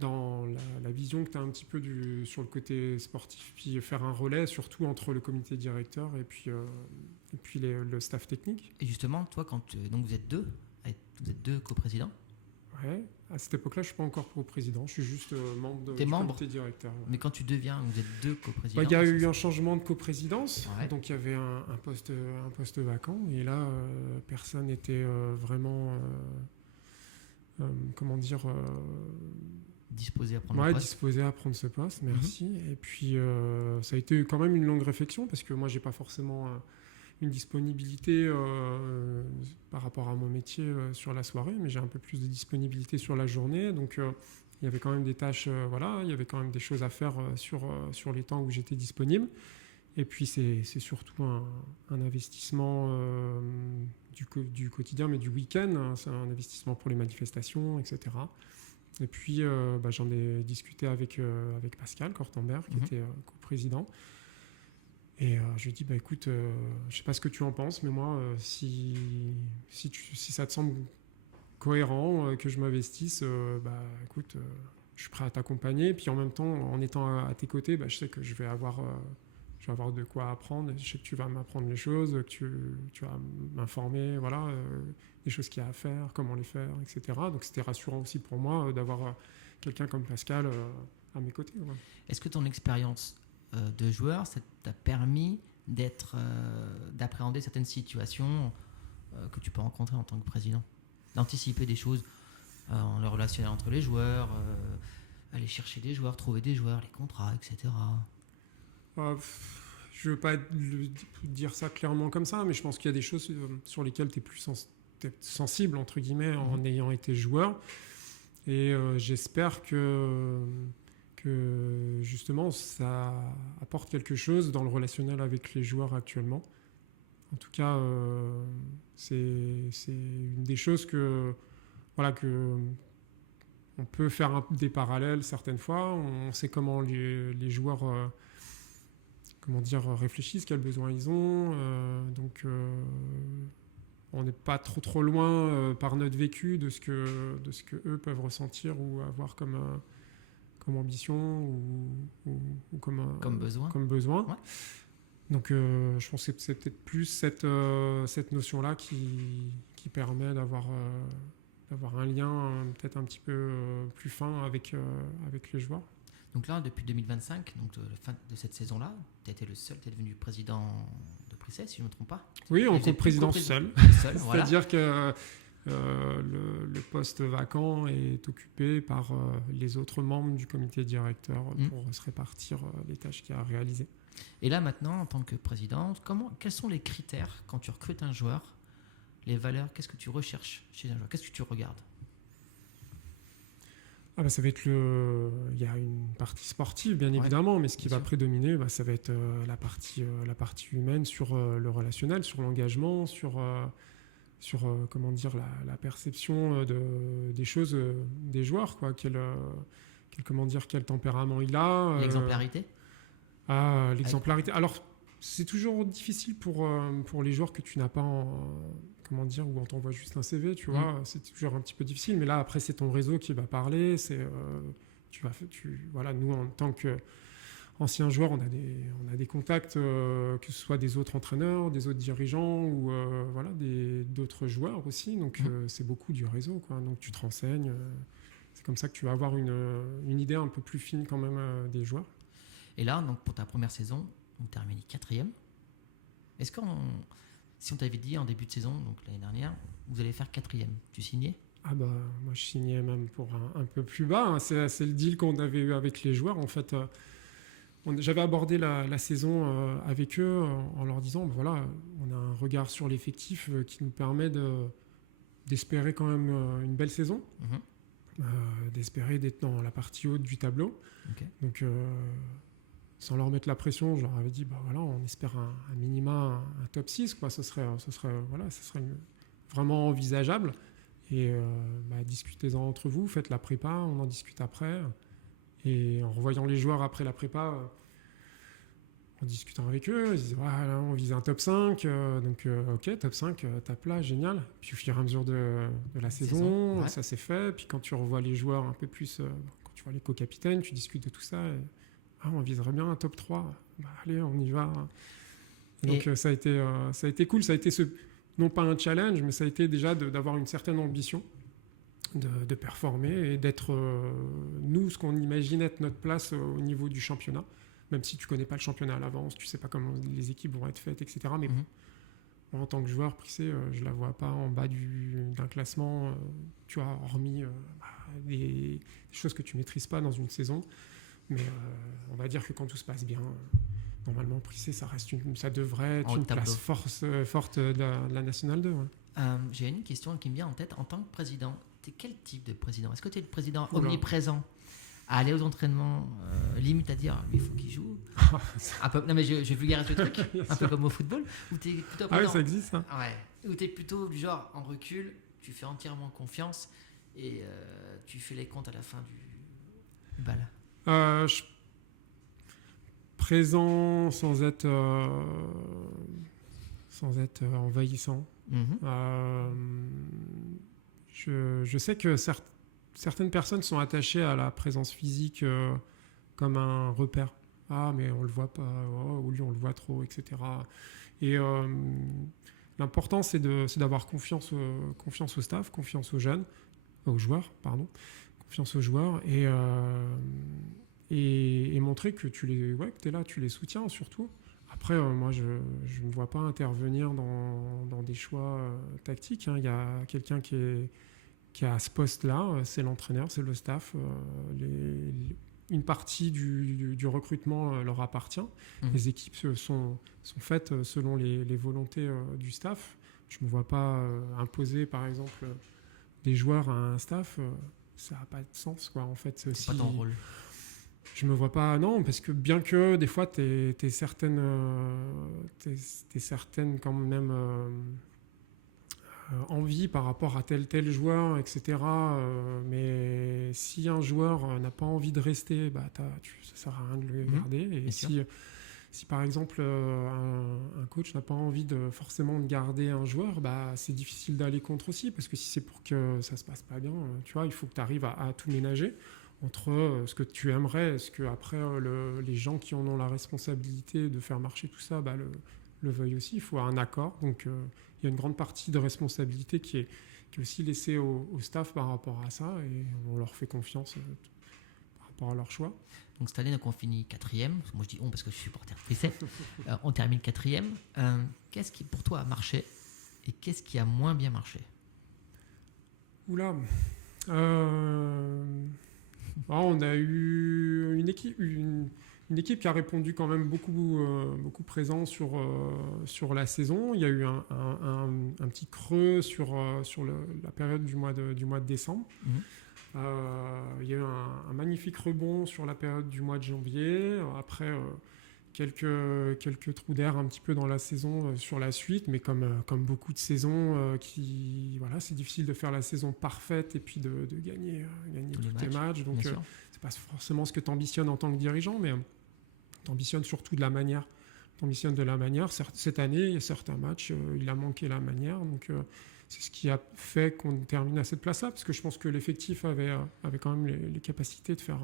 dans la vision que tu as un petit peu sur le côté sportif, puis faire un relais surtout entre le comité directeur et puis le staff technique. Et justement, toi, donc vous êtes deux coprésidents. Ouais. À cette époque-là, je ne suis pas encore co-président, je suis juste membre du comité directeur. Ouais. Mais quand tu deviens, vous êtes deux coprésidents. Il y a eu un changement de coprésidence, ouais. Donc il y avait un poste vacant, et là, personne n'était vraiment, disposé à prendre le poste. Disposé à prendre ce poste, merci. Et puis, ça a été quand même une longue réflexion, parce que moi, je n'ai pas forcément une disponibilité par rapport à mon métier sur la soirée, mais j'ai un peu plus de disponibilité sur la journée. Donc, il y avait quand même des tâches, il y avait quand même des choses à faire sur les temps où j'étais disponible. Et puis, c'est surtout un investissement du quotidien, mais du week-end. Hein, c'est un investissement pour les manifestations, etc. Et puis, j'en ai discuté avec Pascal Kortenberg, qui était coprésident. Et je lui ai dit, écoute, je ne sais pas ce que tu en penses, mais moi, si ça te semble cohérent que je m'investisse, écoute, je suis prêt à t'accompagner. Puis en même temps, en étant à tes côtés, je sais que je vais avoir de quoi apprendre. Je sais que tu vas m'apprendre les choses, que tu vas m'informer, voilà, des choses qu'il y a à faire, comment les faire, etc. Donc c'était rassurant aussi pour moi d'avoir quelqu'un comme Pascal à mes côtés. Ouais. Est-ce que ton expérience de joueur, ça t'a permis d'appréhender certaines situations que tu peux rencontrer en tant que président, d'anticiper des choses en le relationnel entre les joueurs, aller chercher des joueurs, trouver des joueurs, les contrats, etc. Je ne veux pas dire ça clairement comme ça, mais je pense qu'il y a des choses sur lesquelles tu es plus sensible, entre guillemets, en ayant été joueur. Et j'espère que justement ça apporte quelque chose dans le relationnel avec les joueurs actuellement. En tout cas, c'est une des choses que on peut faire des parallèles certaines fois. On sait comment les joueurs réfléchissent, quels besoins ils ont. Donc on n'est pas trop loin par notre vécu de ce que eux peuvent ressentir ou avoir comme ambition ou comme besoin. Ouais. Donc je pense que c'est peut-être plus cette notion-là qui permet d'avoir un lien peut-être un petit peu plus fin avec les joueurs. Donc là, depuis 2025, donc la fin de cette saison-là, tu as été le seul, tu es devenu président de Prissé, si je ne me trompe pas. Oui, en co-président seul. C'est-à-dire voilà. Que le poste vacant est occupé par les autres membres du comité directeur pour se répartir les tâches qu'il y a à réaliser. Et là, maintenant, en tant que président, quels sont les critères quand tu recrutes un joueur, les valeurs, qu'est-ce que tu recherches chez un joueur, qu'est-ce que tu regardes? Ça va être il y a une partie sportive, bien évidemment, mais ce qui va prédominer, ça va être la partie humaine sur le relationnel, sur l'engagement, sur la perception des choses des joueurs, quoi. Quel tempérament il a. L'exemplarité. L'exemplarité. Alors, c'est toujours difficile pour les joueurs que tu n'as pas où on t'envoie juste un CV, tu vois, c'est toujours un petit peu difficile, mais là, après, c'est ton réseau qui va parler, nous, en tant qu'anciens joueurs, on a des contacts, que ce soit des autres entraîneurs, des autres dirigeants, ou d'autres joueurs aussi, donc c'est beaucoup du réseau, quoi, donc tu te renseignes, c'est comme ça que tu vas avoir une idée un peu plus fine quand même des joueurs. Et là, donc, pour ta première saison, on termine 4e. Est-ce que si on t'avait dit en début de saison, donc l'année dernière, vous allez faire 4e, tu signais? Moi je signais même pour un peu plus bas. Hein. C'est le deal qu'on avait eu avec les joueurs. En fait, j'avais abordé la saison avec eux en leur disant, on a un regard sur l'effectif qui nous permet d'espérer quand même une belle saison. d'espérer d'être dans la partie haute du tableau. Okay. Donc, sans leur mettre la pression, je leur avais dit, voilà, on espère un minima, un top 6, quoi. Ce serait vraiment envisageable. Et discutez-en entre vous, faites la prépa, on en discute après. Et en revoyant les joueurs après la prépa, en discutant avec eux, ils disaient voilà, on vise un top 5, ok, top 5, tape là, génial. Puis au fur et à mesure de la saison, ça s'est fait. Puis quand tu revois les joueurs un peu plus, quand tu vois les co-capitaines, tu discutes de tout ça. Et, on viserait bien un top 3. Allez, on y va. Donc ça a été cool, ça a été non pas un challenge, mais ça a été déjà d'avoir une certaine ambition, de performer et d'être, nous, ce qu'on imagine être notre place au niveau du championnat. Même si tu ne connais pas le championnat à l'avance, tu ne sais pas comment les équipes vont être faites, etc. Mais moi, en tant que joueur, Prissé, je ne la vois pas en bas d'un classement, tu vois, hormis des choses que tu ne maîtrises pas dans une saison. Mais on va dire que quand tout se passe bien, normalement, Prissé, ça devrait être une place forte de la Nationale 2. Ouais. J'ai une question qui me vient en tête. En tant que président, tu es quel type de président ? Est-ce que tu es le président omniprésent ? À aller aux entraînements, limite à dire lui il faut qu'il joue. Non mais je vulgarise le truc, un peu comme au football. Ou t'es plutôt oui, ça existe. Hein. Ouais. Ou t'es plutôt du genre en recul, tu fais entièrement confiance et tu fais les comptes à la fin du bal. Présent sans être envahissant. Je sais que certaines personnes sont attachées à la présence physique comme un repère. Ah, mais on le voit pas, ou lui on le voit trop, etc. Et l'important, c'est d'avoir confiance au staff, confiance aux jeunes, aux joueurs, pardon, confiance aux joueurs et montrer que t'es là, tu les soutiens surtout. Après, moi, je ne me vois pas intervenir dans des choix tactiques. Hein. Il y a quelqu'un qui est à ce poste-là, c'est l'entraîneur, c'est le staff. Une partie du recrutement leur appartient. Les équipes sont faites selon les volontés du staff. Je ne me vois pas imposer, par exemple, des joueurs à un staff. Ça n'a pas de sens, quoi. En fait, c'est pas ton rôle. Je me vois pas, non, parce que bien que des fois, t'es certaine quand même envie par rapport à tel joueur, etc. Mais si un joueur n'a pas envie de rester, ça sert à rien de le garder. Et si par exemple un coach n'a pas envie forcément de garder un joueur, c'est difficile d'aller contre aussi, parce que si c'est pour que ça se passe pas bien, tu vois, il faut que tu arrives à tout ménager entre ce que tu aimerais et ce que après les gens qui en ont la responsabilité de faire marcher tout ça le veuillent aussi. Il faut un accord. Donc il y a une grande partie de responsabilité qui est aussi laissée au staff par rapport à ça, et on leur fait confiance par rapport à leur choix. Donc cette année, on finit 4e. Moi je dis on parce que je suis supporter Prissé. On termine 4e. Qu'est-ce qui pour toi a marché et qu'est-ce qui a moins bien marché ? Oula. On a eu une équipe qui a répondu quand même beaucoup présent sur la saison. Il y a eu un petit creux sur la période du mois de décembre. Il y a eu un magnifique rebond sur la période du mois de janvier. Après, quelques trous d'air un petit peu dans la saison sur la suite, mais comme beaucoup de saisons c'est difficile de faire la saison parfaite et puis de gagner tous tes matchs. Donc c'est pas forcément ce que tu ambitionnes en tant que dirigeant, mais tu ambitionnes surtout de la manière. T'ambitionnes de la manière. Cette année, il y a certains matchs, il a manqué la manière, donc c'est ce qui a fait qu'on termine à cette place-là, parce que je pense que l'effectif avait quand même les capacités de faire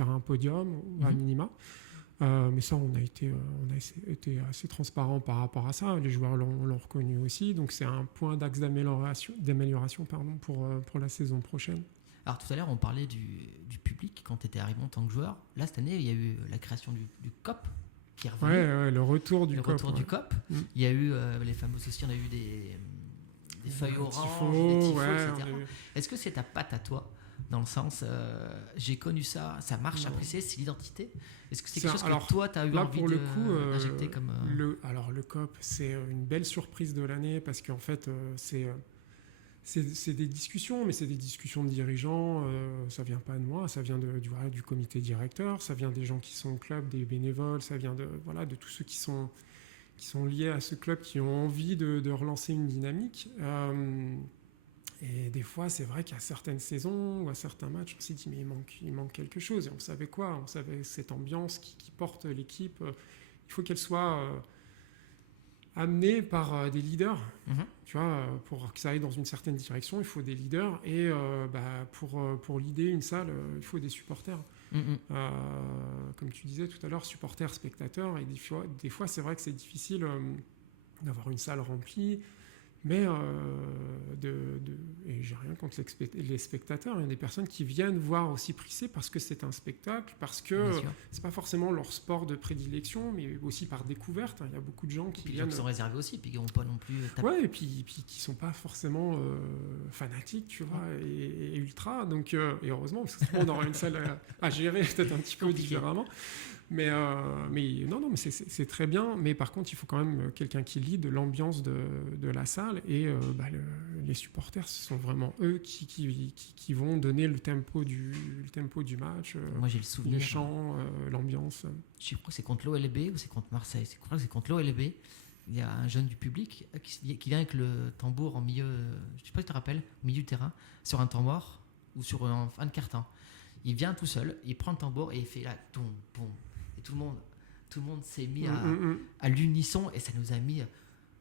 un podium à minima. Mais ça, on a été assez transparent par rapport à ça. Les joueurs l'ont reconnu aussi. Donc, c'est un point d'axe d'amélioration pour la saison prochaine. Alors, tout à l'heure, on parlait du public quand tu étais arrivé en tant que joueur. Là, cette année, il y a eu la création du COP qui est revenu. Ouais, le retour du COP. Du COP. Il y a eu les fameux aussi, on a eu des feuilles oranges, des tifos, etc. Est-ce que c'est ta patte à toi ? Dans le sens, j'ai connu ça marche, après c'est l'identité. Est-ce que c'est quelque chose que toi, tu as eu envie d'injecter comme... Alors, le COP, c'est une belle surprise de l'année, parce qu'en fait, c'est des discussions, mais c'est des discussions de dirigeants. Ça vient pas de moi, ça vient du comité directeur, ça vient des gens qui sont au club, des bénévoles, ça vient de tous ceux qui sont liés à ce club, qui ont envie de relancer une dynamique. Et des fois, c'est vrai qu'à certaines saisons ou à certains matchs, on s'est dit, mais il manque quelque chose. Et on savait quoi ? On savait cette ambiance qui porte l'équipe. Il faut qu'elle soit amenée par des leaders. Tu vois, pour que ça aille dans une certaine direction, il faut des leaders. Et pour leader une salle, il faut des supporters. Comme tu disais tout à l'heure, supporters, spectateurs. Et des fois c'est vrai que c'est difficile d'avoir une salle remplie. Mais et j'ai rien contre les spectateurs. Il y a des personnes qui viennent voir aussi Prissé parce que c'est un spectacle, parce que c'est pas forcément leur sport de prédilection, mais aussi par découverte. Il y a beaucoup de gens qui viennent. Qui sont réservés aussi, puis qui n'ont pas non plus. Ouais, et puis qui sont pas forcément fanatiques, tu vois, et ultra. Donc, et heureusement, parce que sinon on aurait une salle à gérer peut-être un petit peu différemment. Mais non, mais c'est très bien. Mais par contre, il faut quand même quelqu'un qui lead l'ambiance de la salle. Et les supporters, ce sont vraiment eux qui vont donner le tempo du match. Moi, j'ai le souvenir. Les chants, l'ambiance. Je crois que c'est contre l'OLB ou c'est contre Marseille. Je crois que c'est contre l'OLB. Il y a un jeune du public qui vient avec le tambour en milieu, je sais pas si tu te rappelles, au milieu du terrain, sur un temps mort ou sur un fin de carton. Il vient tout seul, il prend le tambour et il fait là, toum, boum. Et tout le monde s'est mis à l'unisson et ça nous a mis.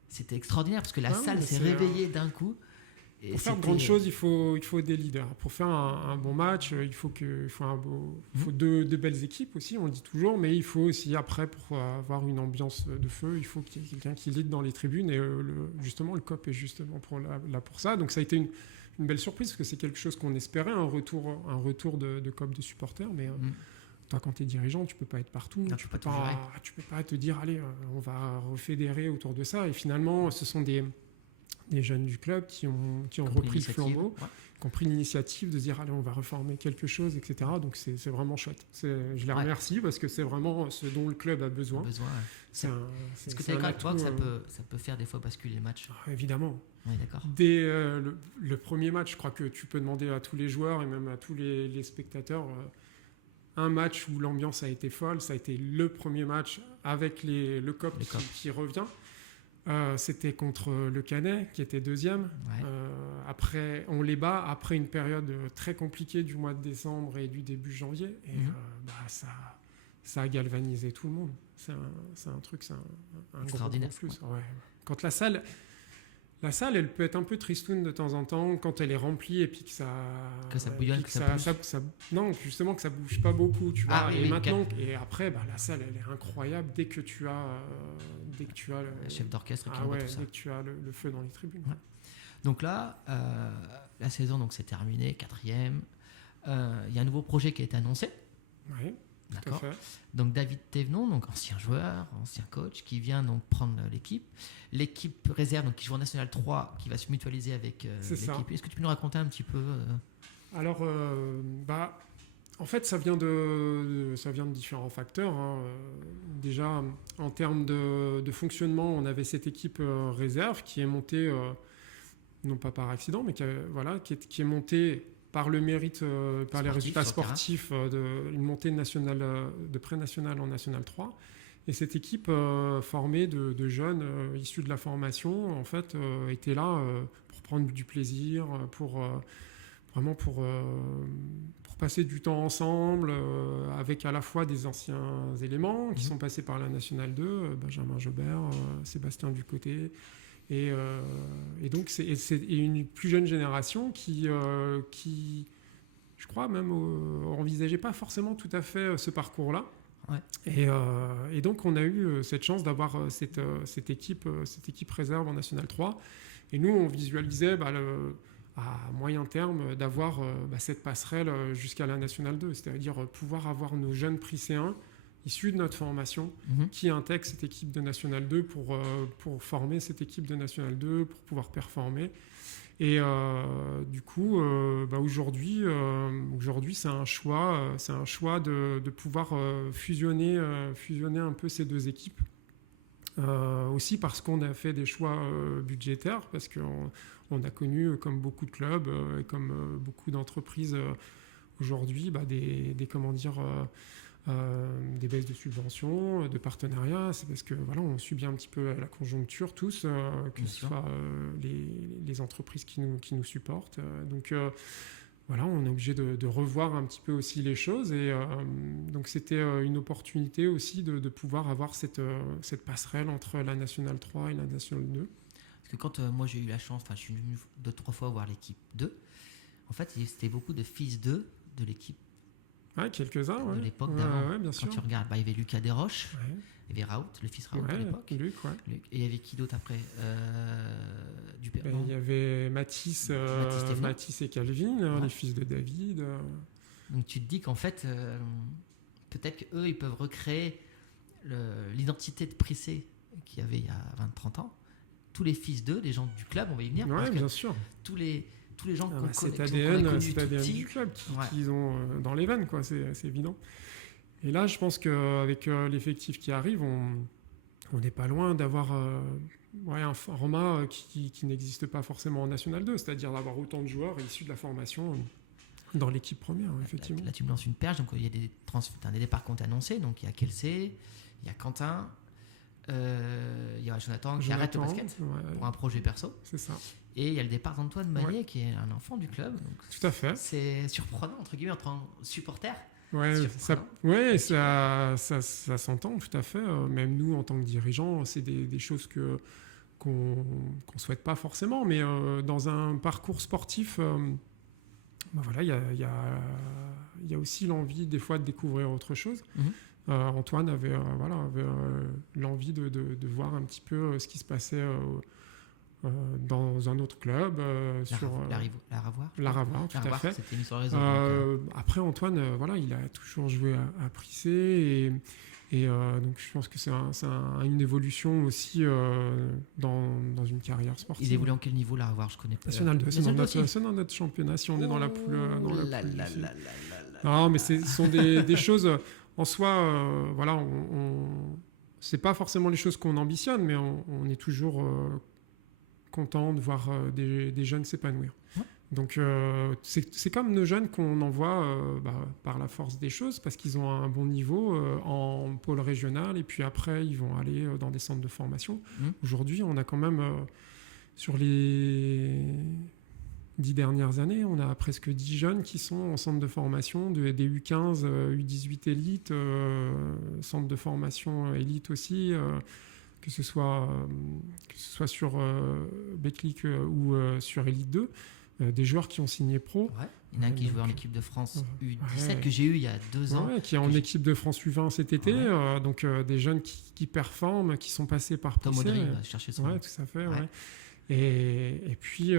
C'était extraordinaire parce que la salle s'est réveillée d'un coup. Et pour faire de grandes choses, il faut des leaders. Pour faire un bon match, il faut deux belles équipes aussi, on le dit toujours, mais il faut aussi, après, pour avoir une ambiance de feu, il faut qu'il y ait quelqu'un qui lead dans les tribunes. Et justement, le COP est justement là pour ça. Donc ça a été une belle surprise, parce que c'est quelque chose qu'on espérait, un retour de COP de supporters. Mais toi, quand tu es dirigeant, tu peux pas être partout. Non, tu peux pas te dire, allez, on va refédérer autour de ça. Et finalement, ce sont des jeunes du club qui ont repris le flambeau, qui ont pris l'initiative de se dire allez, on va reformer quelque chose, etc. Donc c'est vraiment chouette. Je les remercie parce que c'est vraiment ce dont le club a besoin. Est-ce que tu es d'accord avec toi que ça peut faire des fois basculer les matchs? Évidemment. Oui, d'accord. Dès le premier match, je crois que tu peux demander à tous les joueurs et même à tous les spectateurs un match où l'ambiance a été folle. Ça a été le premier match avec le COP qui revient. C'était contre le Canet qui était deuxième. Après, on les bat après une période très compliquée du mois de décembre et du début janvier. Et ça a galvanisé tout le monde. C'est un truc, c'est un extraordinaire. Gros plus. Ouais. Quand la salle, elle peut être un peu tristoune de temps en temps quand elle est remplie et puis que ça bouillonne, que ça pousse. Non, justement que ça bouge pas beaucoup, tu vois. Et après, la salle, elle est incroyable dès que tu as le chef d'orchestre qui envoie tout ça. Dès que tu as le feu dans les tribunes. Ouais. Donc là, la saison c'est terminé, 4e. Il y a un nouveau projet qui a été annoncé. Oui. D'accord. Donc David Thévenon, donc ancien joueur, ancien coach, qui vient donc prendre l'équipe réserve, donc qui joue en National 3, qui va se mutualiser avec l'équipe. Est-ce que tu peux nous raconter un petit peu Alors, en fait, ça vient de différents facteurs. Déjà, en termes de fonctionnement, on avait cette équipe réserve qui est montée, non pas par accident, mais qui est montée par le mérite, par les résultats sportifs, une montée de pré-national en National 3. Et cette équipe formée de jeunes issus de la formation, en fait, était là pour prendre du plaisir, pour passer du temps ensemble, avec à la fois des anciens éléments qui sont passés par la National 2, Benjamin Jobert, Sébastien Ducoté. Et donc c'est une plus jeune génération qui je crois même envisageait pas forcément tout à fait ce parcours-là. Ouais. Et donc on a eu cette chance d'avoir cette équipe réserve en National 3. Et nous on visualisait à moyen terme d'avoir cette passerelle jusqu'à la National 2, c'est-à-dire pouvoir avoir nos jeunes Prisséens issus de notre formation qui intègrent cette équipe de National 2 pour former cette équipe de National 2, pour pouvoir performer. Et du coup, aujourd'hui, c'est un choix de pouvoir fusionner un peu ces deux équipes. Aussi parce qu'on a fait des choix budgétaires, parce qu'on on a connu, comme beaucoup de clubs et comme beaucoup d'entreprises aujourd'hui, des baisses de subventions, de partenariats. C'est parce que voilà, on subit un petit peu la conjoncture tous, que ce soit les entreprises qui nous supportent. Donc voilà, on est obligé de revoir un petit peu aussi les choses. Et donc c'était une opportunité aussi de pouvoir avoir cette passerelle entre la Nationale 3 et la Nationale 2. Parce que quand moi j'ai eu la chance, je suis venu 2-3 fois voir l'équipe 2, en fait c'était beaucoup de fils 2 de l'équipe. Ouais, quelques-uns, de l'époque d'avant. Bien sûr. Quand tu regardes, il y avait Lucas Desroches, il y avait Raoult, le fils Raoult à l'époque. Luc. Et il y avait qui d'autre après il y avait Mathis et Calvin, les fils de David. Donc tu te dis qu'en fait, peut-être qu'eux, ils peuvent recréer l'identité de Prissé qu'il y avait il y a 20-30 ans. Tous les fils d'eux, les gens du club, on va y venir. Oui, bien sûr. Tous les gens qu'on connaît, c'est ADN du club qu'ils ont dans les veines, quoi, c'est évident. Et là, je pense qu'avec l'effectif qui arrive, on n'est pas loin d'avoir un format qui n'existe pas forcément en National 2, c'est-à-dire d'avoir autant de joueurs issus de la formation dans l'équipe première, effectivement. Là, tu me lances une perche, donc il y a des départs qui ont été annoncés, donc il y a Kelsey, il y a Quentin, il y a Jonathan qui arrête le basket pour un projet perso. C'est ça. Et il y a le départ d'Antoine Maillet qui est un enfant du club. Donc tout à fait. C'est surprenant, entre guillemets, entre supporters. Ça s'entend tout à fait. Même nous, en tant que dirigeants, c'est des choses qu'on souhaite pas forcément. Mais dans un parcours sportif, il y a aussi l'envie des fois de découvrir autre chose. Antoine avait l'envie de voir un petit peu ce qui se passait dans un autre club. La Ravoir, tout à fait. C'était mis sur les réseaux, après, Antoine, il a toujours joué à Prissé et donc je pense que c'est une évolution aussi dans une carrière sportive. Il évolue en quel niveau, la Ravoir? Je connais pas. National 2, c'est dans notre championnat si on est dans la poule. Non, mais ce sont des choses en soi. C'est pas forcément les choses qu'on ambitionne, mais on est toujours content de voir des jeunes s'épanouir. Donc c'est comme nos jeunes qu'on envoie par la force des choses parce qu'ils ont un bon niveau en pôle régional et puis après ils vont aller dans des centres de formation. Aujourd'hui, on a quand même sur les 10 dernières années, on a presque 10 jeunes qui sont en centre de formation, des U15, U18 élite, centre de formation élite aussi, que ce soit sur Betclic ou sur Elite 2. Des joueurs qui ont signé pro. Il y en a un qui jouait en équipe de France U17 que j'ai eu il y a 2 ans. Qui est en équipe de France U20 cet été. Donc des jeunes qui performent, qui sont passés par Tom Audry va chercher son nom. Tout à fait. Et puis,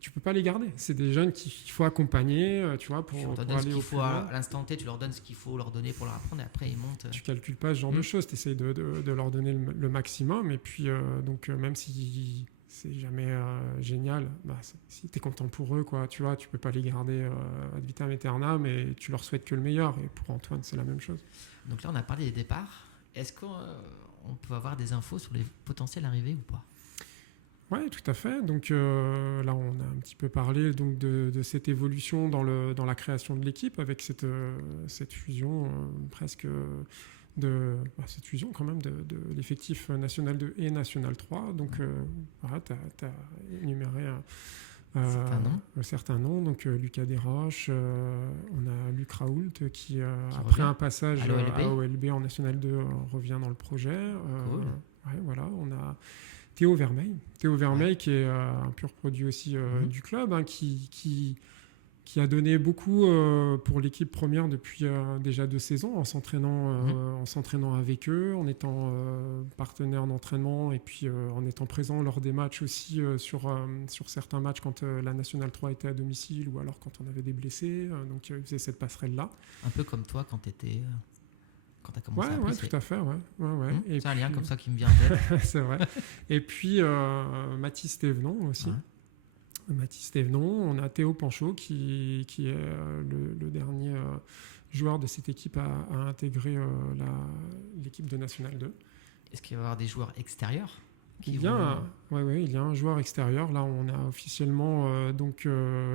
tu peux pas les garder. C'est des jeunes qu'il faut accompagner, tu vois, pour aller au plus loin. À l'instant T, tu leur donnes ce qu'il faut leur donner pour leur apprendre et après ils montent. Tu calcules pas ce genre de choses. Tu essayes de leur donner le maximum. Et puis, même si c'est jamais génial, si tu es content pour eux, quoi, tu vois, tu peux pas les garder ad vitam aeternam, mais tu leur souhaites que le meilleur. Et pour Antoine, c'est la même chose. Donc là, on a parlé des départs. Est-ce qu'on peut avoir des infos sur les potentielles arrivées ou pas? Oui, tout à fait. Donc là, on a un petit peu parlé donc, de cette évolution dans la création de l'équipe avec cette fusion presque cette fusion quand même de l'effectif National 2 et National 3. Donc tu as énuméré un certain nombre. Donc Lucas Desroches, on a Luc Raoult qui après un passage à OLB en National 2 revient dans le projet. Cool. On a Théo Vermeil qui est un pur produit aussi du club, qui a donné beaucoup pour l'équipe première depuis déjà 2 saisons en s'entraînant avec eux, en étant partenaire d'entraînement et puis en étant présent lors des matchs aussi sur certains matchs quand la Nationale 3 était à domicile ou alors quand on avait des blessés. Donc il faisait cette passerelle-là. Un peu comme toi quand tu étais... Quand tu as commencé à presser. Tout à fait, Et c'est un lien comme ça qui me vient en tête. C'est vrai. Et puis, Mathis Thévenon aussi. Mathis Thévenon. On a Théo Panchaud qui est le dernier joueur de cette équipe à intégrer l'équipe de National 2. Est-ce qu'il va y avoir des joueurs extérieurs Il y a un joueur extérieur. Là, on a officiellement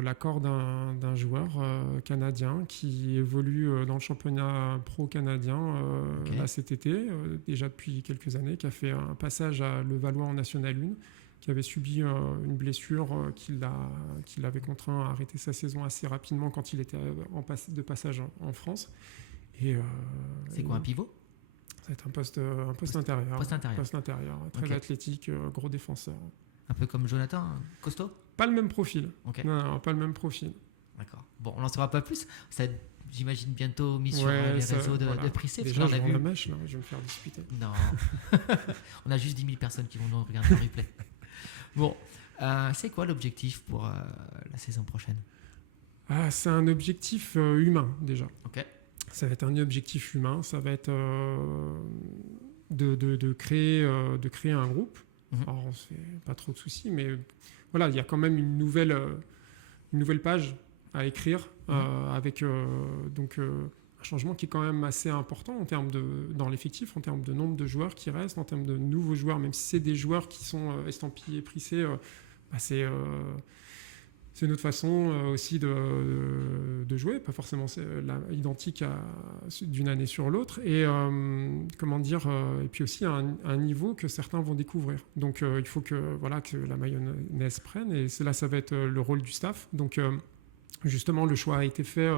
l'accord d'un joueur canadien qui évolue dans le championnat pro canadien là, cet été, déjà depuis quelques années, qui a fait un passage à Levallois en National 1, qui avait subi une blessure qui l'avait contraint à arrêter sa saison assez rapidement quand il était de passage en France. C'est quoi, un pivot ? Ça va être un poste intérieur. Poste intérieur, très athlétique, gros défenseur. Un peu comme Jonathan, costaud ? Pas le même profil. Okay. Non, pas le même profil. D'accord. Bon, on n'en saura pas plus. Ça va être, j'imagine, bientôt mis sur les réseaux de Prissé. Déjà, je vends la mèche, là, je vais me faire discuter. Non. On a juste 10 000 personnes qui vont nous regarder en replay. Bon, c'est quoi l'objectif pour la saison prochaine ? C'est un objectif humain, déjà. Ok. Ça va être un objectif humain, ça va être de créer un groupe. Alors, on se fait pas trop de soucis, mais voilà, il y a quand même une nouvelle page à écrire avec un changement qui est quand même assez important dans l'effectif, en termes de nombre de joueurs qui restent, en termes de nouveaux joueurs, même si c'est des joueurs qui sont estampillés, Prissé, c'est notre façon aussi de jouer, pas forcément identique d'une année sur l'autre, et et puis aussi un niveau que certains vont découvrir. Donc il faut que la mayonnaise prenne, et là ça va être le rôle du staff. Donc justement le choix a été fait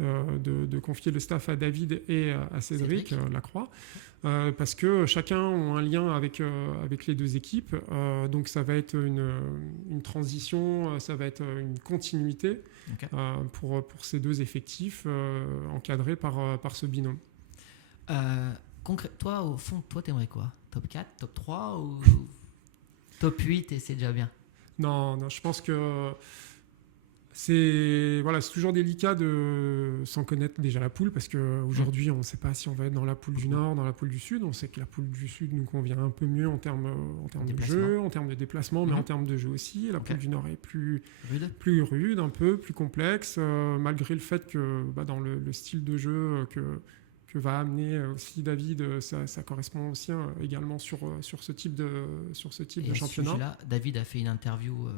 de confier le staff à David et à Cédric Lacroix, parce que chacun a un lien avec les deux équipes, donc ça va être une transition, ça va être une continuité pour ces deux effectifs encadrés par ce binôme. Toi, au fond, t'aimerais quoi ? Top 4, top 3 ou top 8 et c'est déjà bien ? Non, je pense que c'est toujours délicat sans connaître déjà la poule, parce qu'aujourd'hui, on ne sait pas si on va être dans la poule du Nord, dans la poule du Sud. On sait que la poule du Sud nous convient un peu mieux en termes de jeu, en termes de déplacement, mais en termes de jeu aussi. La poule du Nord est plus rude, un peu plus complexe, malgré le fait que dans le style de jeu que va amener aussi David, ça correspond aussi également sur ce type de championnat. Là, David a fait une interview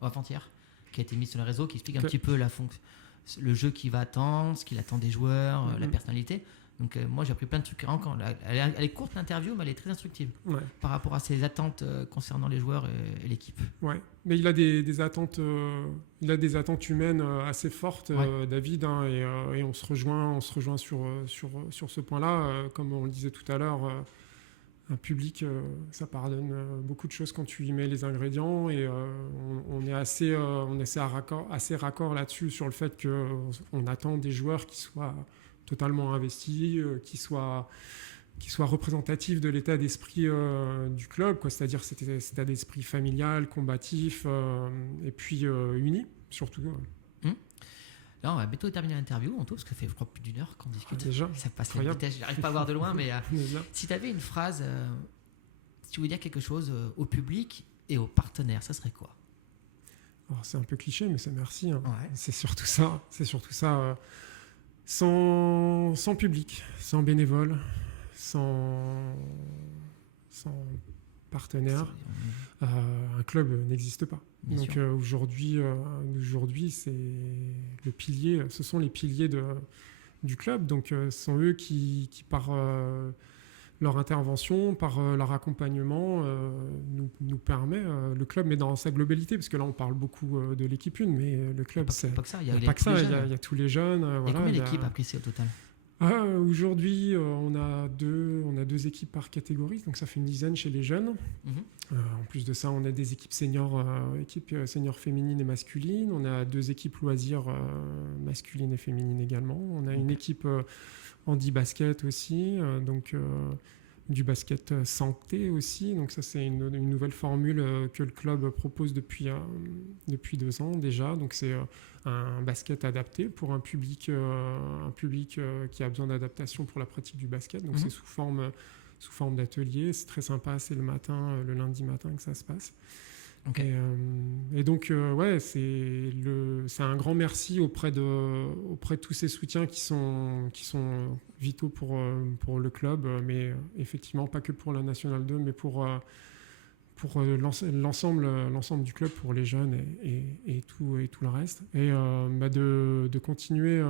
avant-hier, qui a été mise sur les réseaux, qui explique un petit peu le jeu qu'il va attendre, ce qu'il attend des joueurs, la personnalité. Donc moi j'ai appris plein de trucs. Elle est courte l'interview, mais elle est très instructive par rapport à ses attentes concernant les joueurs et l'équipe. Ouais, mais il a des attentes, humaines assez fortes, David, et on se rejoint sur ce point-là. Comme on le disait tout à l'heure, un public, ça pardonne beaucoup de choses quand tu y mets les ingrédients, et on est assez raccord là-dessus, sur le fait qu'on attend des joueurs qui soient totalement investis, qui soient représentatifs de l'état d'esprit du club, c'est-à-dire cet état d'esprit familial, combatif, et puis uni, surtout. Là, on va bientôt terminer l'interview, parce que ça fait, je crois, plus d'une heure qu'on discute. Déjà, ça passe à la vitesse, j'arrive pas à voir de loin, mais si tu avais une phrase, si tu voulais dire quelque chose au public et aux partenaires, ça serait quoi ? Alors, c'est un peu cliché, mais c'est merci. Hein. Ouais. C'est surtout ça. Sans public, sans bénévoles, sans partenaires, un club n'existe pas. Bien Donc aujourd'hui, c'est le pilier. Ce sont les piliers du club. Donc ce sont eux qui par leur intervention, par leur accompagnement, nous permet, le club, mais dans sa globalité, parce que là on parle beaucoup de l'équipe 1, mais le club, il n'y a pas que ça, il y a tous les jeunes. Il y a combien d'équipes à Prissé au total ? Aujourd'hui, on a deux équipes par catégorie, donc ça fait une dizaine chez les jeunes. En plus de ça, on a des équipes seniors féminines et masculines. On a 2 équipes loisirs masculines et féminines également. On a une équipe handi-basket aussi, donc du basket santé aussi. Donc ça, c'est une nouvelle formule que le club propose depuis 2 ans déjà. Donc c'est un basket adapté pour un public qui a besoin d'adaptation pour la pratique du basket. Donc c'est sous forme d'atelier. C'est très sympa. C'est le lundi matin que ça se passe. Okay. Et donc c'est un grand merci auprès de tous ces soutiens qui sont vitaux pour le club, mais effectivement pas que pour la Nationale 2, mais pour pour l'ensemble du club, pour les jeunes et tout le reste, et de continuer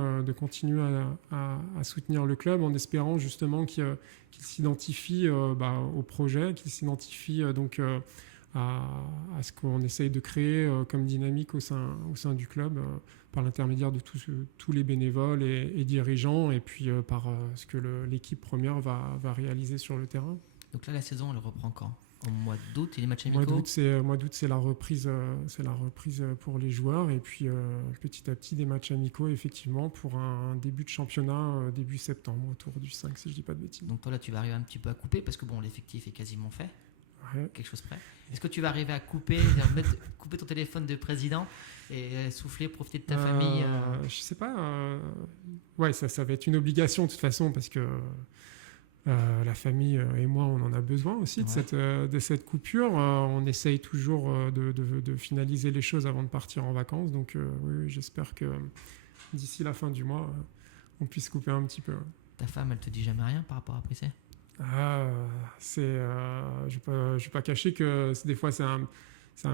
à soutenir le club en espérant justement qu'il s'identifie au projet, qu'il s'identifie donc à ce qu'on essaye de créer comme dynamique au sein du club par l'intermédiaire de tous les bénévoles et dirigeants, et puis par ce que l'équipe première va réaliser sur le terrain. Donc là, la saison, elle reprend quand ? Au mois d'août, et les matchs amicaux ? Mois d'août, c'est la reprise pour les joueurs, et puis petit à petit des matchs amicaux effectivement pour un début de championnat début septembre, autour du 5 si je dis pas de bêtises. Donc toi là, tu vas arriver un petit peu à couper parce que bon, l'effectif est quasiment fait. Ouais. Quelque chose près. Est-ce que tu vas arriver à couper ton téléphone de président et souffler, profiter de ta famille Je sais pas. Ouais, ça va être une obligation de toute façon parce que la famille et moi, on en a besoin aussi de cette coupure. On essaye toujours de finaliser les choses avant de partir en vacances. Donc oui, j'espère que d'ici la fin du mois, on puisse couper un petit peu. Ta femme, elle te dit jamais rien par rapport à Prissé ? Je vais pas cacher que des fois c'est un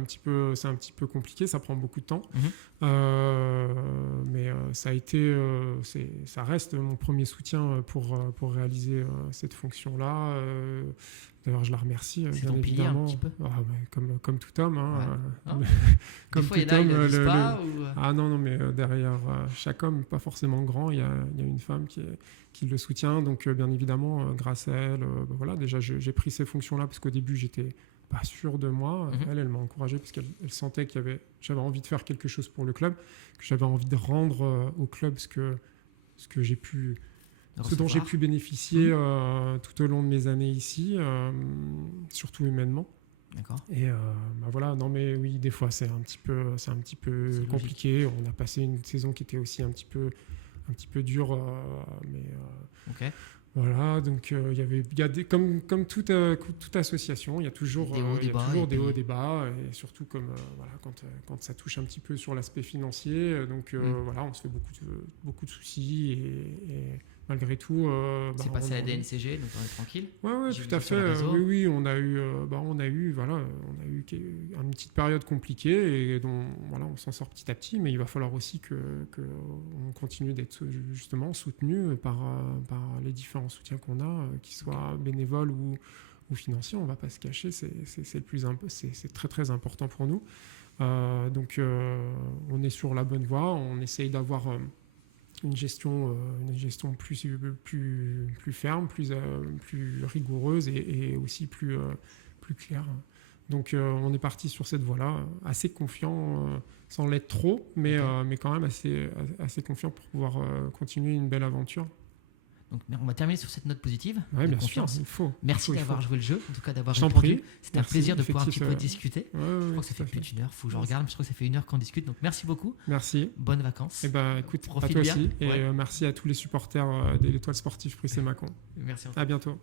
petit peu compliqué, ça prend beaucoup de temps. Mais ça reste mon premier soutien pour réaliser cette fonction-là. D'ailleurs, je la remercie c'est bien évidemment. Un petit peu. Comme tout homme. Comme tout homme. Ah non, mais derrière chaque homme, pas forcément grand, il y a une femme qui le soutient. Donc, bien évidemment, grâce à elle, déjà, j'ai pris ces fonctions-là parce qu'au début, j'étais pas sûr de moi. Elle m'a encouragé parce qu'elle sentait j'avais envie de faire quelque chose pour le club, que j'avais envie de rendre au club ce dont j'ai pu bénéficier tout au long de mes années ici, surtout humainement. D'accord. Et non mais oui, des fois c'est un petit peu compliqué. On a passé une saison qui était aussi un petit peu dure, mais ok. Voilà, donc il y a comme toute association, il y a toujours des hauts, des bas, et surtout quand ça touche un petit peu sur l'aspect financier, donc on se fait beaucoup de soucis, et malgré tout, c'est passé à la DNCG, donc on est tranquille. Ouais, tout à fait. Oui, on a eu une petite période compliquée et dont on s'en sort petit à petit, mais il va falloir aussi que on continue d'être justement soutenu par les différents soutiens qu'on a, qu'ils soient bénévoles ou financiers. On va pas se cacher, c'est très très important pour nous. Donc on est sur la bonne voie, on essaye d'avoir une gestion plus ferme, plus rigoureuse et aussi plus claire. Donc on est parti sur cette voie-là, assez confiant, sans l'être trop, mais quand même assez confiant pour pouvoir continuer une belle aventure. Donc on va terminer sur cette note positive. Oui, bien sûr, il faut. Merci d'avoir joué le jeu, en tout cas d'avoir répondu. Prie. C'était un plaisir de pouvoir un petit peu discuter. Je crois que ça fait plus d'une heure, faut que je regarde, mais je crois que ça fait 1 heure qu'on discute. Donc merci beaucoup. Merci. Bonnes vacances. Écoute, profite à toi bien. aussi. Et merci à tous les supporters de l'Étoile sportive Prissé Mâcon. Merci. À bientôt.